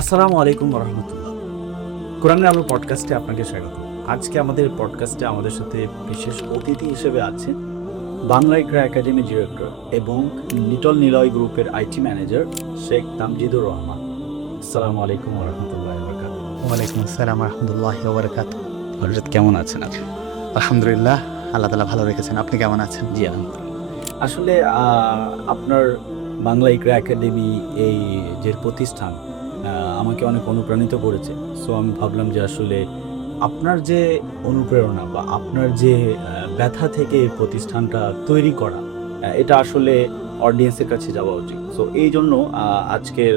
আসসালামু আলাইকুম রহমতুল্লাহ। কোরআনের আলো পডকাস্টে আপনাকে স্বাগত। আজকে আমাদের পডকাস্টে আমাদের সাথে বিশেষ অতিথি হিসেবে আছে বাংলা ইকরা একাডেমি ডিরেক্টর এবং লিটল নিলয় গ্রুপের আইটি ম্যানেজার শেখ তামজিদুর রহমান। আসসালামু আলাইকুম রহমতুল্লাহ বরকাত। ওয়ালাইকুম আসসালাম রহমতুল্লাহ ওবরাকাত। হযরত কেমন আছেন আপনি? আলহামদুলিল্লাহ, আল্লাহ তাআলা ভালো রেখেছেন। আপনি কেমন আছেন? জি আলহামদুলিল্লাহ। আসলে আপনার বাংলা ইকরা একাডেমি এই যে প্রতিষ্ঠান আমাকে অনেক অনুপ্রাণিত করেছে। সো আমি ভাবলাম যে আসলে আপনার যে অনুপ্রেরণা বা আপনার যে ব্যথা থেকে এই প্রতিষ্ঠানটা তৈরি করা, এটা আসলে অডিয়েন্সের কাছে যাওয়া উচিত। সো এই জন্য আজকের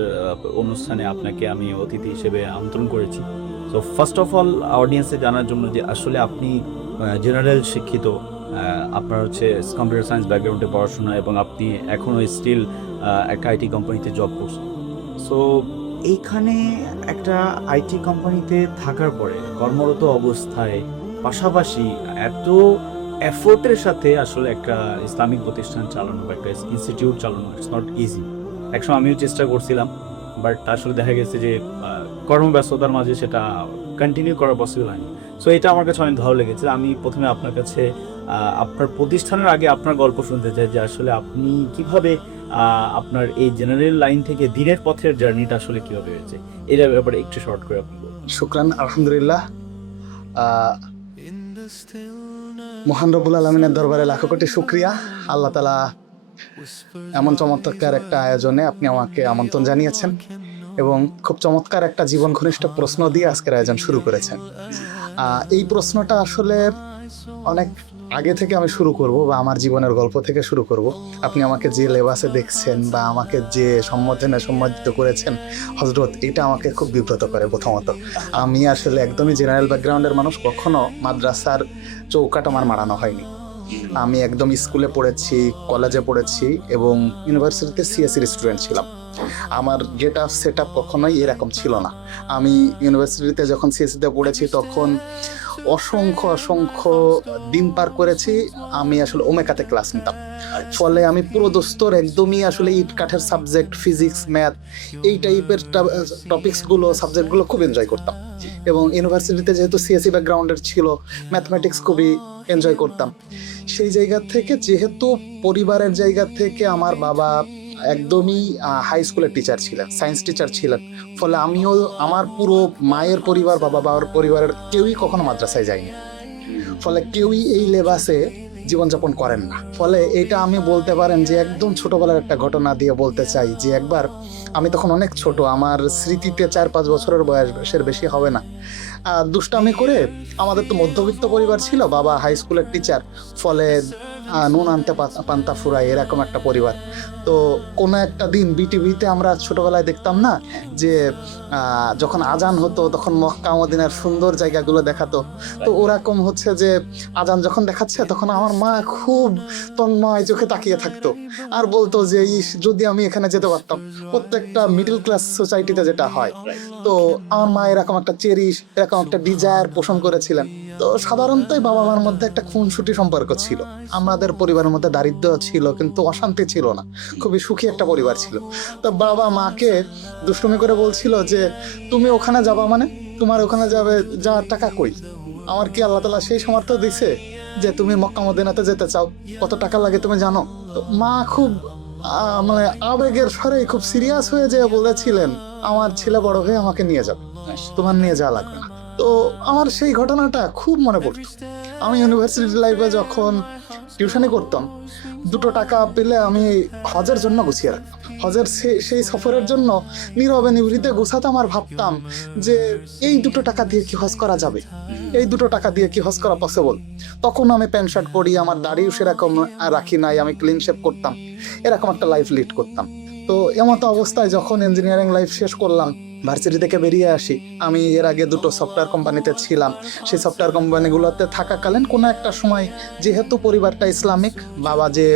অনুষ্ঠানে আপনাকে আমি অতিথি হিসেবে আমন্ত্রণ করেছি। সো ফার্স্ট অফ অল অডিয়েন্সে জানার জন্য যে আসলে আপনি জেনারেল শিক্ষিত, আপনার হচ্ছে কম্পিউটার সায়েন্স ব্যাকগ্রাউন্ডে পড়াশোনা এবং আপনি এখনও স্টিল একটা আইটি কোম্পানিতে জব করছেন। সো এইখানে একটা আইটি কোম্পানিতে থাকার পরে কর্মরত অবস্থায় পাশাপাশি এত এফোর্টের সাথে আসলে একটা ইসলামিক প্রতিষ্ঠান চালানো বা একটা ইনস্টিটিউট চালানো ইটস নট ইজি। একসময় আমিও চেষ্টা করছিলাম, বাট আসলে দেখা গেছে যে কর্মব্যস্ততার মাঝে সেটা কন্টিনিউ করা পসিবল হয়নি। সো এটা আমার কাছে অনেক ভালো লেগেছে। আমি প্রথমে আপনার কাছে আপনার প্রতিষ্ঠানের আগে আপনার গল্প শুনতে চাই যে আসলে আপনি কিভাবে আপনার এই জেনারেল লাইন থেকে দিনের পথের জার্নিটা আসলে কিভাবে হয়েছে, এটার ব্যাপারে একটু শর্ট করে আপনি বলুন। শুকরান, আলহামদুলিল্লাহ। মহান রব্বুল আলমিনের দরবারে লাখো কোটি শুকরিয়া। আল্লাহ তাআলা এমন চমৎকার একটা আয়োজনে আপনি আমাকে আমন্ত্রণ জানিয়েছেন এবং খুব চমৎকার একটা জীবন ঘনিষ্ঠ প্রশ্ন দিয়ে আজকের আয়োজন শুরু করেছেন। এই প্রশ্নটা আসলে অনেক আগে থেকে আমি শুরু করব বা আমার জীবনের গল্প থেকে শুরু করব। আপনি আমাকে যে লেবাসে দেখছেন বা আমাকে যে সম্বোধিত করেছেন হযরত, এটা আমাকে খুব বিব্রত করে। প্রথমত আমি আসলে একদমই জেনারেল ব্যাকগ্রাউন্ডের মানুষ, কখনো মাদ্রাসার চৌকাট আমার মারানো হয়নি। আমি একদম স্কুলে পড়েছি, কলেজে পড়েছি এবং ইউনিভার্সিটিতে সিএসসির স্টুডেন্ট ছিলাম। আমার গেট আপ সেট আপ কখনোই এরকম ছিল না। আমি ইউনিভার্সিটিতে যখন সিএসসিতে পড়েছি তখন অসংখ্য দিন পার করেছি। আমি আসলে ওমেকাতে ক্লাস নিতাম, ফলে আমি পুরো দোস্তর একদমই আসলে ইট কাঠের সাবজেক্ট, ফিজিক্স, ম্যাথ, এই টাইপের টপিকসগুলো, সাবজেক্টগুলো খুব এনজয় করতাম। এবং ইউনিভার্সিটিতে যেহেতু সিএসসি ব্যাকগ্রাউন্ডের ছিল, ম্যাথমেটিক্স খুবই এনজয় করতাম। সেই জায়গা থেকে, যেহেতু পরিবারের জায়গা থেকে আমার বাবা একদমই হাই স্কুলের টিচার ছিলেন, সায়েন্স টিচার ছিলেন, ফলে আমিও, আমার পুরো মায়ের পরিবার, বাবার পরিবারের কেউই কখনো মাদ্রাসায় যায়নি, ফলে কেউই এই লেবাসে জীবনযাপন করেন না। ফলে এটা আমি বলতে পারেন যে একদম ছোটবেলার একটা ঘটনা দিয়ে বলতে চাই যে একবার আমি তখন অনেক ছোট, আমার স্মৃতিতে 4-5 বছরের বয়সের বেশি হবে না, দুষ্টামি করে, আমাদের তো মধ্যবিত্ত পরিবার ছিল, বাবা হাই স্কুলের টিচার, ফলে নুন আনতে পান্তা ফুরায় এরকম একটা পরিবার। তো কোনো একটা দিন বিটিভিতে আমরা ছোটবেলায় দেখতাম না যে যখন আজান হতো তখন মক্কা মদিনার সুন্দর জায়গাগুলো দেখাতো। তো ওরকম হচ্ছে যে আজান যখন দেখাচ্ছে তখন আমার মা খুব তন্ময় চোখে তাকিয়ে থাকতো আর বলতো যে যদি আমি এখানে যেতে পারতাম। প্রত্যেকটা মিডল ক্লাস সোসাইটিতে যেটা হয়, তো আমার মা এরকম একটা চেরিশ, এরকম একটা ডিজায়ার পোষণ করেছিলেন। তো সাধারণতই বাবা মার মধ্যে একটা খুনসুটি সম্পর্ক ছিল। আমাদের পরিবারের মধ্যে দারিদ্র ছিল কিন্তু অশান্তি ছিল না, খুবই সুখী একটা পরিবার ছিল। তো বাবা মাকে দুষ্টুমি করে বলছিল যে তুমি ওখানে যাবা, মানে তোমার ওখানে যাওয়ার টাকা কই? আমার কি আল্লাহ তাআলা সেই সামর্থ্য দিছে যে তুমি মক্কা মদিনাতে যেতে চাও? কত টাকা লাগে তুমি জানো? তো মা খুব মানে আবেগের স্বরে খুব সিরিয়াস হয়ে যে বলেছিলেন, আমার ছেলে বড় হয়ে আমাকে নিয়ে যাবে, তোমার নিয়ে যাওয়া লাগবে না। তো আমার সেই ঘটনাটা খুব মনে পড়তো। আমি ইউনিভার্সিটি লাইফে যখন টিউশনি করতাম, 2 টাকা পেলে আমি হজের জন্য গুছিয়ে রাখতাম। হজের সেই সফরের জন্য নীরবে নিভৃতে গুছাতাম আর ভাবতাম যে এই 2 টাকা দিয়ে কি হজ করা যাবে, এই 2 টাকা দিয়ে কি হজ করা পসিবল। তখন আমি প্যান্ট শার্ট পরি, আমার দাড়িও সেরকম রাখি নাই, আমি ক্লিন শেভ করতাম, এরকম একটা লাইফ লিড করতাম। তো এমতো অবস্থায় যখন ইঞ্জিনিয়ারিং লাইফ শেষ করলাম, ভার্সিটি থেকে বেরিয়ে আসি, আমি এর আগে 2টো সফটওয়্যার কোম্পানিতে ছিলাম। সেই সফটওয়্যার কোম্পানিগুলোতে থাকাকালীন কোনো একটা সময়, যেহেতু পরিবারটা ইসলামিক, বাবা যে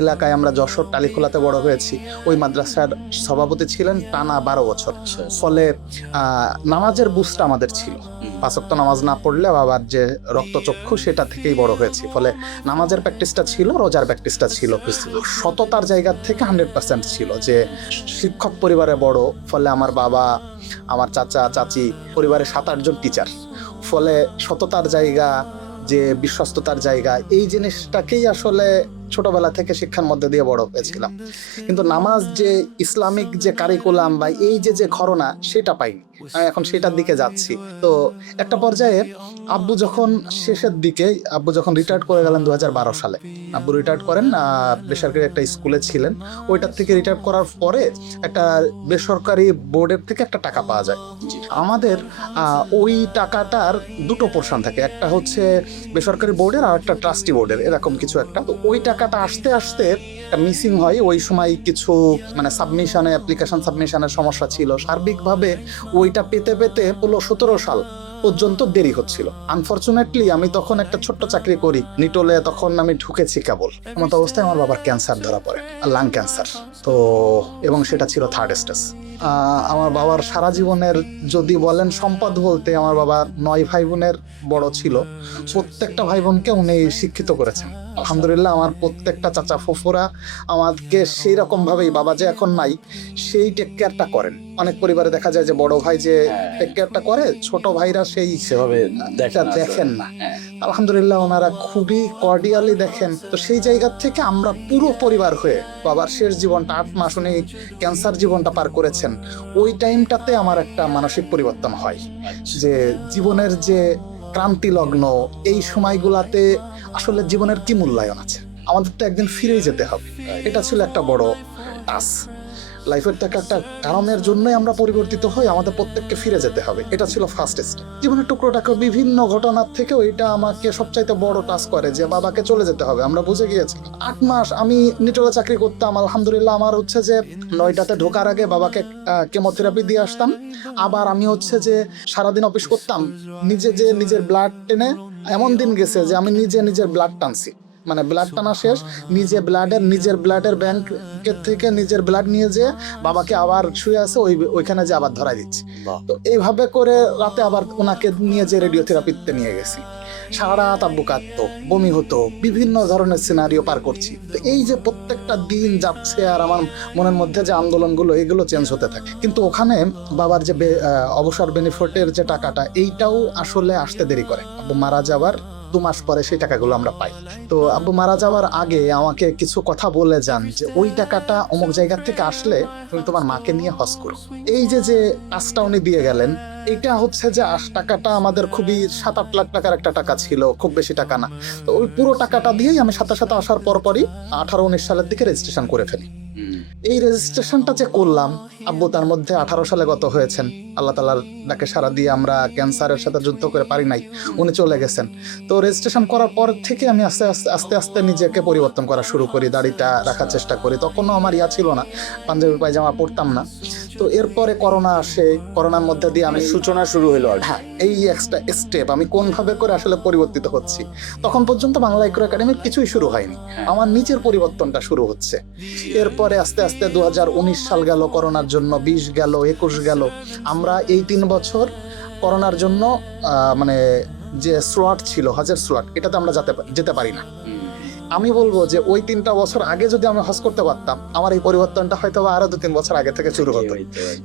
এলাকায় আমরা যশোর টালিখোলাতে বড় হয়েছি, ওই মাদ্রাসার সভাপতি ছিলেন টানা 12 বছর। ফলে নামাজের বুঝটা আমাদের ছিল, 5 ওয়াক্ত নামাজ না পড়লে বাবার যে রক্তচক্ষু, সেটা থেকেই বড় হয়েছি। ফলে নামাজের প্র্যাকটিসটা ছিল, রোজার প্র্যাকটিসটা ছিল, সততার জায়গা থেকে 100% ছিল যে শিক্ষক পরিবারে বড়। ফলে আমার বাবা আমার চাচা চাচি, পরিবারের 7-8 জন টিচার। ফলে সততার জায়গা, যে বিশ্বস্ততার জায়গা, এই জিনিসটাকেই আসলে ছোটবেলা থেকে শিক্ষার মধ্যে দিয়ে বড় হয়েছিলাম। কিন্তু নামাজ যে ইসলামিক যে কারিকুলাম বা এই যে ঘরনা, সেটা পাইনি। আমি এখন সেটার দিকে যাচ্ছি। তো একটা পর্যায়ে আব্বু যখন শেষের দিকে, আব্বু যখন রিটায়ার্ড করে গেলেন 2012 সালে, আব্বু রিটায়ার্ড করেন বেসরকারি একটা স্কুলে ছিলেন। ওইটার থেকে রিটায়ার্ড করার পরে একটা বেসরকারি বোর্ডের থেকে একটা টাকা পাওয়া যায়। আমাদের ওই টাকাটার দুটো পোর্শন থাকে, একটা হচ্ছে বেসরকারি বোর্ডের আর একটা ট্রাস্টি বোর্ডের, এরকম কিছু একটা। তো ওই টাকাটা আসতে আসতে মিসিং হয়। ওই সময় কিছু মানে অ্যাপ্লিকেশন সাবমিশনের সমস্যা ছিল। সার্বিকভাবে ওইটা পেতে পেতে 17 সাল পর্যন্ত দেরি হচ্ছিল। আনফরচুনেটলি আমি তখন একটা ছোট্ট চাকরি করি নিটোলে, তখন আমি ঢুকেছি কেবল। এমন অবস্থায় আমার বাবার ক্যান্সার ধরা পড়ে, লাং ক্যান্সার। তো এবং সেটা ছিল 3rd স্টেজ। আমার বাবার সারা জীবনের যদি বলেন সম্পদ বলতে, আমার বাবা 9 ভাই বোনের বড় ছিল। প্রত্যেকটা ভাই বোনকে উনি শিক্ষিত করেছেন আলহামদুলিল্লাহ। আমার প্রত্যেকটা চাচা ফুফুরা আমাদেরকে সেই রকম ভাবেই, বাবা যে এখন নাই সেই টেক কেয়ারটা করেন। অনেক পরিবারে দেখা যায় যে বড় ভাই যে টেক কেয়ারটা করে, ছোট ভাইরা সেই সেভাবে দেখেন না। আলহামদুলিল্লাহ ওনারা খুবই কর্ডিয়ালি দেখেন। তো সেই জায়গা থেকে আমরা পুরো পরিবার হয়ে বাবার শেষ জীবনটা 8 মাস উনি ক্যান্সার জীবনটা পার করেছেন। ওই টাইমটাতে আমার একটা মানসিক পরিবর্তন হয় যে জীবনের যে ক্রান্তি লগ্ন, এই সময়গুলাতে আসলে জীবনের কি মূল্যায়ন আছে, আমাদের তো একদিন ফিরেই যেতে হবে। এটা ছিল একটা বড় টাস্ক লাইফের থেকে। একটা কারণের জন্যই আমরা পরিবর্তিত হই, আমাদের প্রত্যেককে ফিরে যেতে হবে। এটা ছিল ফার্স্ট স্টেপ। জীবনের টুকরোটাকে বিভিন্ন ঘটনার থেকেও এটা আমাকে সবচাইতে বড় টাস্ক করে যে বাবাকে চলে যেতে হবে। আমরা বুঝে গিয়েছি 8 মাস আমি নিটোলে চাকরি করতাম। আলহামদুলিল্লাহ আমার হচ্ছে যে 9টাতে ঢোকার আগে বাবাকে কেমোথেরাপি দিয়ে আসতাম। আবার আমি হচ্ছে যে সারাদিন অফিস করতাম, নিজের ব্লাড টেনে। এমন দিন গেছে যে আমি নিজের ব্লাড টানছি, মানে ব্লাড টানা শেষ, নিজের ব্লাডের ব্যাংকের থেকে নিজের ব্লাড নিয়ে যে বাবাকে আবার শুয়ে আছে ওইখানে যে আবার ধরাই দিচ্ছি। তো এইভাবে করে রাতে আবার ওনাকে নিয়ে যে রেডিওথেরাপিতে নিয়ে গেছি। সারা রাত আব্বু কাঁদতো, বমি হতো, বিভিন্ন ধরনের সিনারিও পার করছি। তো এই যে প্রত্যেকটা দিন যাচ্ছে আর আমার মনের মধ্যে যে আন্দোলনগুলো, এগুলো চেঞ্জ হতে থাকে। কিন্তু ওখানে বাবার যে অবসর বেনিফিটের যে টাকাটা, এইটাও আসলে আসতে দেরি করে। আব্বু মারা যাবার 2 মাস পরে সেই টাকাগুলো আমরা পাই। তো আব্বু মারা যাওয়ার আগে আমাকে কিছু কথা বলে যান যে ওই টাকাটা অমুক জায়গা থেকে আসলে তুমি তোমার মাকে নিয়ে হজ করো। এই যে কাজটা উনি দিয়ে গেলেন, এটা হচ্ছে যে টাকাটা আমাদের খুবই 7-8 লাখ টাকার একটা টাকা ছিল, খুব বেশি টাকা না। তো ওই পুরো টাকাটা দিয়েই আমি সাথে আসার পরই 18-19 সালের দিকে রেজিস্ট্রেশন করে ফেলি। এই রেজিস্ট্রেশনটা যে করলাম, আব্বু তার মধ্যে 18 সালে গত হয়েছেন। আল্লাহ তাআলার ডাকে সাড়া দিয়ে আমরা ক্যান্সারের সাথে যুদ্ধ করে পারি নাই, উনি চলে গেছেন। তো রেজিস্ট্রেশন করার পর থেকে আমি আস্তে আস্তে নিজেকে পরিবর্তন করা শুরু করি, দাড়িটা রাখার চেষ্টা করি। তখনও আমার ছিল না, পাঞ্জাবি পায়জামা পরতাম না। তো এরপরে করোনা আসে, করোনার মধ্যে দিয়ে আমি সূচনা শুরু হলো। হ্যাঁ, এই একটা স্টেপ আমি কোনভাবে করে আসলে পরিবর্তিত হচ্ছি। তখন পর্যন্ত বাংলা ইকরা একাডেমির কিছুই শুরু হয়নি, আমার নিজের পরিবর্তনটা শুরু হচ্ছে। এরপরে আস্তে আস্তে 2019 সাল গেল করোনার জন্য, 20 গেল, 21 গেল। আমরা এই 3 বছর করোনার জন্য মানে যে স্লট ছিল, হজের স্লট, এটাতে আমরা যেতে পারি না। আমি বলবো যে ওই 3টা বছর আগে যদি আমি হজ করতে পারতাম, আমার এই পরিবর্তনটা হয়তো আরো 2-3 বছর আগে থেকে শুরু হতো।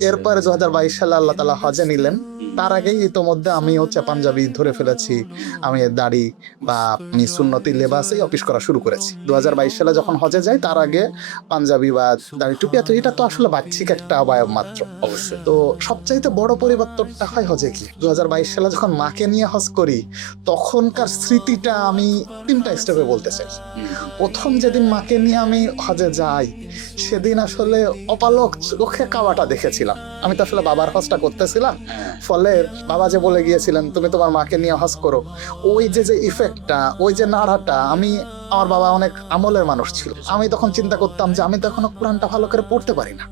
এরপরে 2022 সালে আল্লাহ তাআলা হজে নিলেন। তার আগেই ইতোমধ্যে আমি হচ্ছে পাঞ্জাবি ধরে ফেলেছি, আমি দাড়ি বা আমি সুন্নতি লেবাসেই অফিস করা শুরু করেছি। 2022 সালে যখন হজে যাই, তার আগে পাঞ্জাবি বা দাড়ি টুপি, তো এটা তো আসলে বাহ্যিক একটা অবয়ব মাত্র। অবশ্যই। তো সবচাইতে বড় পরিবর্তনটা হয় হজে কি, 2022 সালে যখন মাকে নিয়ে হজ করি, তখনকার স্মৃতিটা আমি 3টা স্টেপে বলতে চাই। প্রথম যেদিন মাকে নিয়ে আমি হজে যাই, সেদিন আসলে অপালক চোখে কাবাটা দেখেছিলাম। আমি তো আসলে বাবার হজটা করতেছিলাম, ফলে বাবা যে বলে গিয়েছিলেন তুমি তোমার মাকে নিয়ে হজ করো, ওই যে ইফেক্টটা, ওই যে নাড়াটা, আমার বাবা অনেক আমলের মানুষ ছিল। আমি তখন চিন্তা করতাম যে আমি তো এখনো কোরআনটা ভালো করে পড়তে পারি না।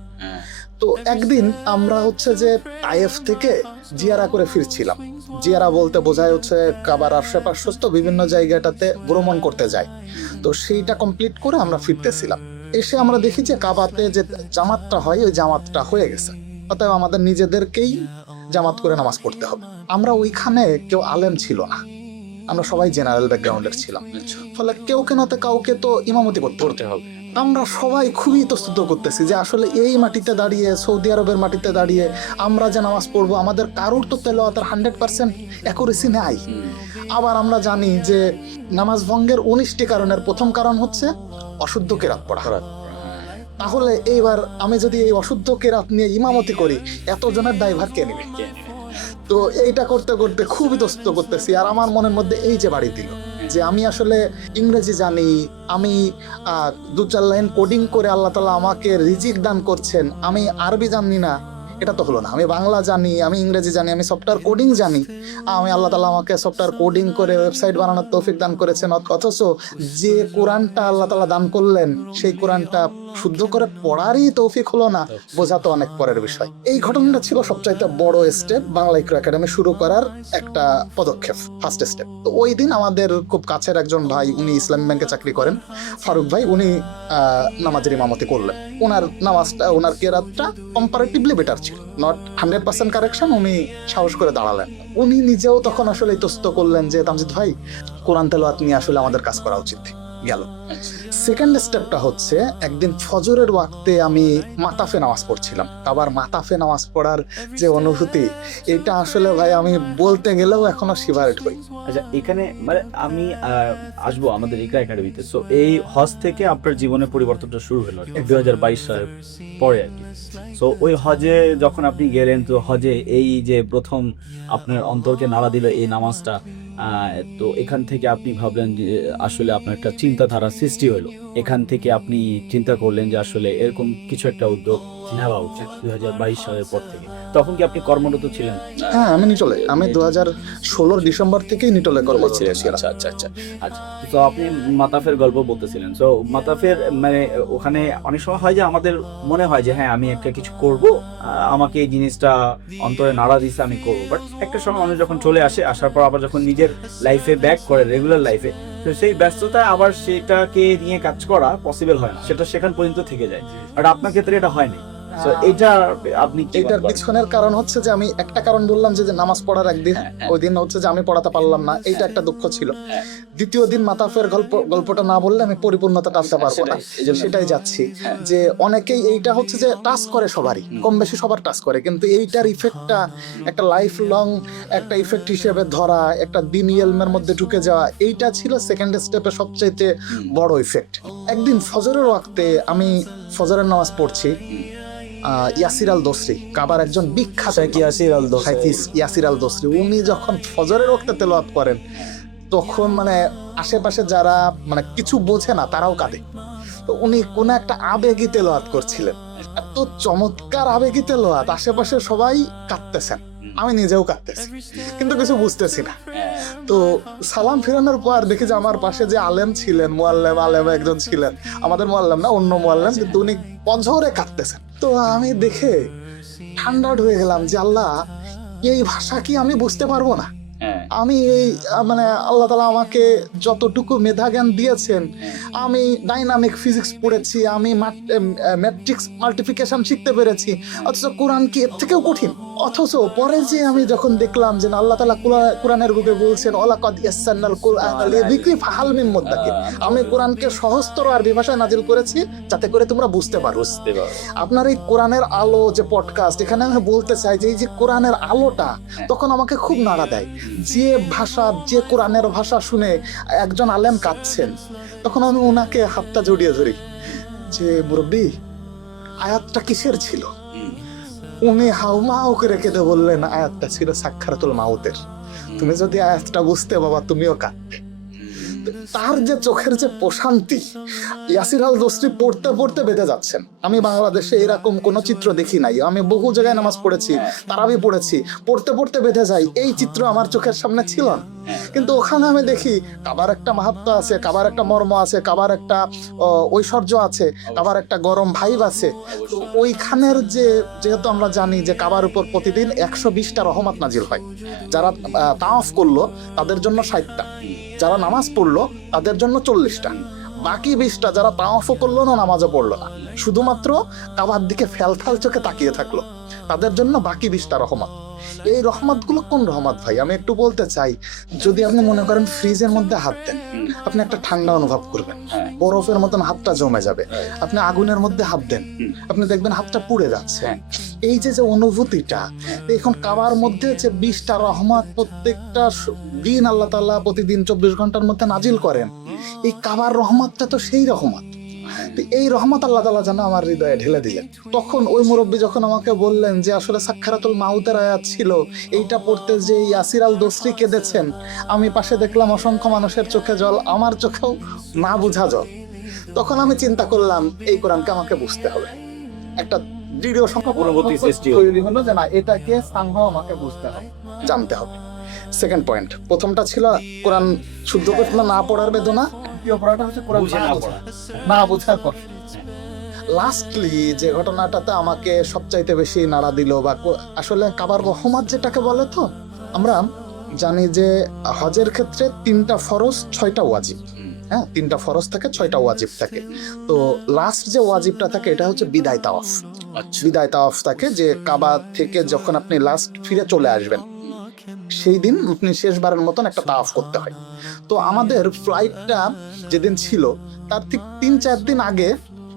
তো একদিন আমরা হচ্ছে যে তায়েফ থেকে জিয়ারা করে ফিরছিলাম। জিয়ারা বলতে বোঝায় হচ্ছে কাবার আশেপাশস্থ বিভিন্ন জায়গাটাতে ভ্রমণ করতে যায়। তো সেইটা কমপ্লিট করে আমরা ফিরতেছিলাম। এসে আমরা দেখি যে কাবাতে যে জামাতটা হয়, ওই জামাতটা হয়ে গেছে। অতএব আমাদের নিজেদেরকেই জামাত করে নামাজ পড়তে হবে। আমরা ওইখানে কেউ আলেম ছিল না, আমরা সবাই জেনারেল ব্যাকগ্রাউন্ডের ছিলাম। ফলে কাউকে তো ইমামতি করতে হবে। আমরা সবাই খুবই ইতস্তত করতেছি যে আসলে এই মাটিতে দাঁড়িয়ে, সৌদি আরবের মাটিতে দাঁড়িয়ে আমরা যে নামাজ পড়বো, আমাদের কারোর তো তেলাওয়াতের 100% অ্যাকুরেসি নাই। আবার আমরা জানি যে নামাজ ভঙ্গের 19টি কারণের প্রথম কারণ হচ্ছে অশুদ্ধ কেরাত পড়া। তাহলে এইবার আমি যদি এই অশুদ্ধ কেরাত নিয়ে ইমামতি করি, এতজনের দায়ভার কে নেবে? তো এইটা করতে করতে খুব ইতস্তত করতেছি। আর আমার মনের মধ্যে এই যে বাড়ি দিল যে আমি আসলে ইংরেজি জানি, আমি 2-4 লাইন কোডিং করে আল্লাহ তাআলা আমাকে রিজিক দান করছেন, আমি আরবি জানি না, এটা তো হলো না। আমি বাংলা জানি, আমি ইংরেজি জানি, আমি সফটওয়্যার কোডিং জানি, আমি আল্লাহ তাআলা আমাকে সফটওয়্যার কোডিং করে ওয়েবসাইট বানানোর তৌফিক দান করেছেন, অথচ যে কোরআনটা আল্লাহ তাআলা দান করলেন সেই কোরআনটা শুদ্ধ করে পড়ারই তৌফিক হলো না, বোঝা তো অনেক পরের বিষয়। এই ঘটনাটা ছিল সবচাইতে বড় স্টেপ বাংলা ইকরা একাডেমি শুরু করার একটা পদক্ষেপ, ফার্স্ট স্টেপ। তো ওই দিন আমাদের খুব কাছের একজন ভাই, উনি ইসলামী ব্যাংকে চাকরি করেন, ফারুক ভাই, উনি নামাজের ইমামতি করলেন। ওনার নামাজটা, ওনার কেরাতটা কম্পারেটিভলি বেটার ছিল, নট 100% কারেকশন। উনি সাহস করে দাঁড়ালেন। উনি নিজেও তখন আসলে ইতস্তত করলেন যে তামজিদ ভাই, কোরআন তেলাওয়াত নিয়ে আসলে আমাদের কাজ করা উচিত। গেল। সেকেন্ড স্টেপটা হচ্ছে, একদিন ফজরের ওয়াক্তে আমি মাতাফে নামাজ পড়ছিলাম। আবার মাতাফে নামাজ পড়ার যে অনুভূতি, এটা আসলে ভাই আমি বলতে গেলেও এখনো শিভারেট হই। আচ্ছা, এখানে মানে আমি আসবো আমাদের ইকরা একাডেমিতে। সো এই হজ থেকে আপনার জীবনের পরিবর্তনটা শুরু হলো 2022 সালের পরে আর কি। সো ওই হজে যখন আপনি গেলেন, তো হজে এই যে প্রথম আপনার অন্তরকে নাড়া দিল এই নামাজটা, তো এখান থেকে আপনি ভাবলেন যে আসলে আপনার একটা চিন্তাধারা সৃষ্টি হলো। এখান থেকে আপনি চিন্তা করলেন যে আসলে এরকম কিছু একটা উদ্যোগ নেওয়া উচিত 2022 সালের পর থেকে। তখন কি আপনি কর্মরত ছিলেন? হ্যাঁ, আমি নিটলে, আমি 2016 ডিসেম্বর থেকেই নিটলে কর্মরত ছিলাম। আচ্ছা আচ্ছা আচ্ছা আচ্ছা। তো আপনি মাতাফের গল্প বলতেছিলেন। সো মাতাফের মানে ওখানে অনেক সময় হয় যে আমাদের মনে হয় যে হ্যাঁ আমি একটা কিছু করব, আমাকে এই জিনিসটা অন্তরে নাড়া দিছে, আমি করবো। বাট একটা সময় মানুষ যখন চলে আসে, আসার পর আবার যখন নিজের লাইফে ব্যাক করে, রেগুলার লাইফে, তো সেই ব্যস্ততা আবার সেটাকে নিয়ে কাজ করা পসিবল হয় না, সেটা সেখান পর্যন্ত থেকে যায়। আর আপনার ক্ষেত্রে এটা হয়নি। So, এটা আপনি এটার পিছনের কারণ হচ্ছে যে আমি একটা কারণ বললাম যে নামাজ পড়ার একদিন, ওই দিন হচ্ছে যে আমি পড়াতে পারলাম না, এইটা একটা দুঃখ ছিল। দ্বিতীয় দিন মাতাফের গল্পটা না বললে আমি পরিপূর্ণতা টানতে পারবো না, সেটাই যাচ্ছি। যে অনেকেই এইটা হচ্ছে যে টাচ করে, সবারই কম বেশি সবার টাচ করে, কিন্তু এইটার ইফেক্টটা একটা লাইফ লং একটা ইফেক্ট হিসেবে ধরা, একটা দিন ইলমের মধ্যে ঢুকে যাওয়া, এইটা ছিল সেকেন্ড স্টেপে সবচাইতে বড় ইফেক্ট। একদিন ফজরের ওয়াক্তে আমি ফজরের নামাজ পড়ছি, ইয়াসির আল দোসরি, কাবার একজন বিখ্যাত ইয়াসির আল দোসরি, উনি যখন ফজরের ওয়াক্তে তেলাওয়াত করেন, তখন মানে আশেপাশে যারা মানে কিছু বোঝে না তারাও কাঁদে। তো উনি কোন একটা আবেগী তেলাওয়াত করছিলেন, এত চমৎকার আবেগী তেলাওয়াত, আশেপাশে সবাই কাঁদতেছেন, আমি নিজেও কাঁদতেছি, কিন্তু কিছু বুঝতেছি না। তো সালাম ফিরানোর পর দেখি যে আমার পাশে যে আলেম ছিলেন, আলেম একজন ছিলেন, আমাদের মুআল্লিম না, অন্য মুআল্লিম, কিন্তু উনি অঝরে কাঁদতেছেন। তো আমি দেখে ঠান্ডা হয়ে গেলাম যে আল্লাহ, এই ভাষা কি আমি বুঝতে পারবো না? আমি এই মানে আল্লাহ তাআলা আমাকে যতটুকু মেধা জ্ঞান দিয়েছেন, আমি ডাইনামিক ফিজিক্স পড়েছি, আমি ম্যাট্রিক্স মাল্টিপ্লিকেশন শিখতে পেরেছি, অথচ কোরআন কি এর থেকেও কঠিন? অথচ পরে যে আমি যখন দেখলাম যে আল্লাহ তাআলা কোরআনের বুকে বলছেন ওয়ালাকাদ ইয়াসসারনাল কুরআনা লিযিকরি ফাহাল মিন মুদ্দাকির, আমি কোরআনকে সহজতর আরবি ভাষায় নাজিল করেছি যাতে করে তোমরা বুঝতে পারো। আপনার এই কোরআনের আলো যে পডকাস্ট, এখানে আমি বলতে চাই যে এই যে কোরআনের আলোটা তখন আমাকে খুব নাড়া দেয়। যে ভাষা, যে কোরআনের ভাষা শুনে একজন আলেম কাঁদছেন, তখন আমি ওনাকে হাতটা জড়িয়ে ধরি যে মুরব্বি, আয়াতটা কিসের ছিল? উনি হাউমাউ করে কেঁদে বললেন, আয়াতটা ছিল সাক্ষারাতুল মাউতের। তুমি যদি আয়াতটা বুঝতে বাবা, তুমিও কাঁদতে। তার যে চোখের যে প্রশান্তি, ইয়াসির আল দোসরি পড়তে পড়তে বেঁধে যাচ্ছেন। আমি বাংলাদেশে এরকম কোনো চিত্র দেখি নাই। আমি বহু জায়গায় নামাজ পড়েছি, তারাবি পড়েছি, পড়তে পড়তে বেঁধে যাই, এই চিত্র আমার চোখের সামনে ছিল না। কিন্তু ওখানে আমি দেখি কাবার একটা মাহাত্ম্য আছে, কাবার একটা মর্ম আছে, কাবার একটা ঐশ্বর্য আছে, কাবার একটা গরম ভাইব আছে। তো ওইখানের যেহেতু আমরা জানি যে কাবার উপর প্রতিদিন 120টা রহমত নাজিল হয়। যারা তাওয়াফ করলো তাদের জন্য 60টা, যারা নামাজ পড়লো তাদের জন্য 40টা, বাকি 20টা যারা তাওয়াফও করলো না, নামাজও পড়লো না, শুধুমাত্র কাবার দিকে ফ্যালফাল চোখে তাকিয়ে থাকলো, তাদের জন্য বাকি 20টা রহমত। এই রহমতগুলো কোন রহমত ভাই, আমি একটু বলতে চাই। যদি আপনি মনে করেন ফ্রিজের মধ্যে হাত দেন, আপনি একটা ঠান্ডা অনুভব করবেন, বরফের মতন হাতটা জমে যাবে। আপনি আগুনের মধ্যে হাত দেন, আপনি দেখবেন হাতটা পুড়ে যাচ্ছে। এই যে যে অনুভূতিটা, এখন কাবার মধ্যে যে 20টা রহমত প্রত্যেকটা দিন আল্লাহ তাআলা প্রতিদিন 24 ঘন্টার মধ্যে নাজিল করেন, এই কাবার রহমতটা তো সেই রহমত। এই রহমত আল্লাহ তাআলা যেন আমার হৃদয়ে ঢেলে দিলেন। তখন ওই মুরব্বী যখন আমাকে বললেন যে আসলে সাক্ষারাতুল মাউতের আয়াত ছিল, এইটা পড়তে যে ইয়াসির আল দোসরি কেঁদেছেন, আমি পাশে দেখলাম অসংখ্য মানুষের চোখে জল, আমার চোখেও না বোঝা জল। তখন আমি চিন্তা করলাম এই কোরআনকে আমাকে বুঝতে হবে। একটা দৃঢ় সংখ্যা অনুভূতি সৃষ্টি হলো। তৈরি হলো যে না, এটাকে সাংহ আমাকে বুঝতে হবে, জানতে হবে। সেকেন্ড পয়েন্ট, প্রথমটা ছিল কোরআন শুদ্ধ করতে না পড়ার বেদনা, দ্বিতীয় পড়াটা হচ্ছে কোরআন বুঝে না পড়া। না বোঝার কষ্ট। লাস্টলি যে ঘটনাটাতে আমাকে সবচাইতে বেশি নাড়া দিল বা আসলে কাবার রহমত যেটাকে বলে, তো আমরা জানি যে হজের ক্ষেত্রে 3টা ফরজ 6টা ওয়াজিব। হ্যাঁ, 3টা ফরজ থাকে, 6টা ওয়াজিব থাকে। তো লাস্ট যে ওয়াজিবটা থাকে এটা হচ্ছে বিদায় তাওয়াফ। বিদায় তাওয়াফ থাকে, যে কাবা থেকে যখন আপনি লাস্ট ফিরে চলে আসবেন সেই দিন আপনি শেষবারের মতন একটা তাওয়াফ করতে হয়। তো আমাদের ফ্লাইটটা যেদিন ছিল তার ঠিক 3-4 দিন আগে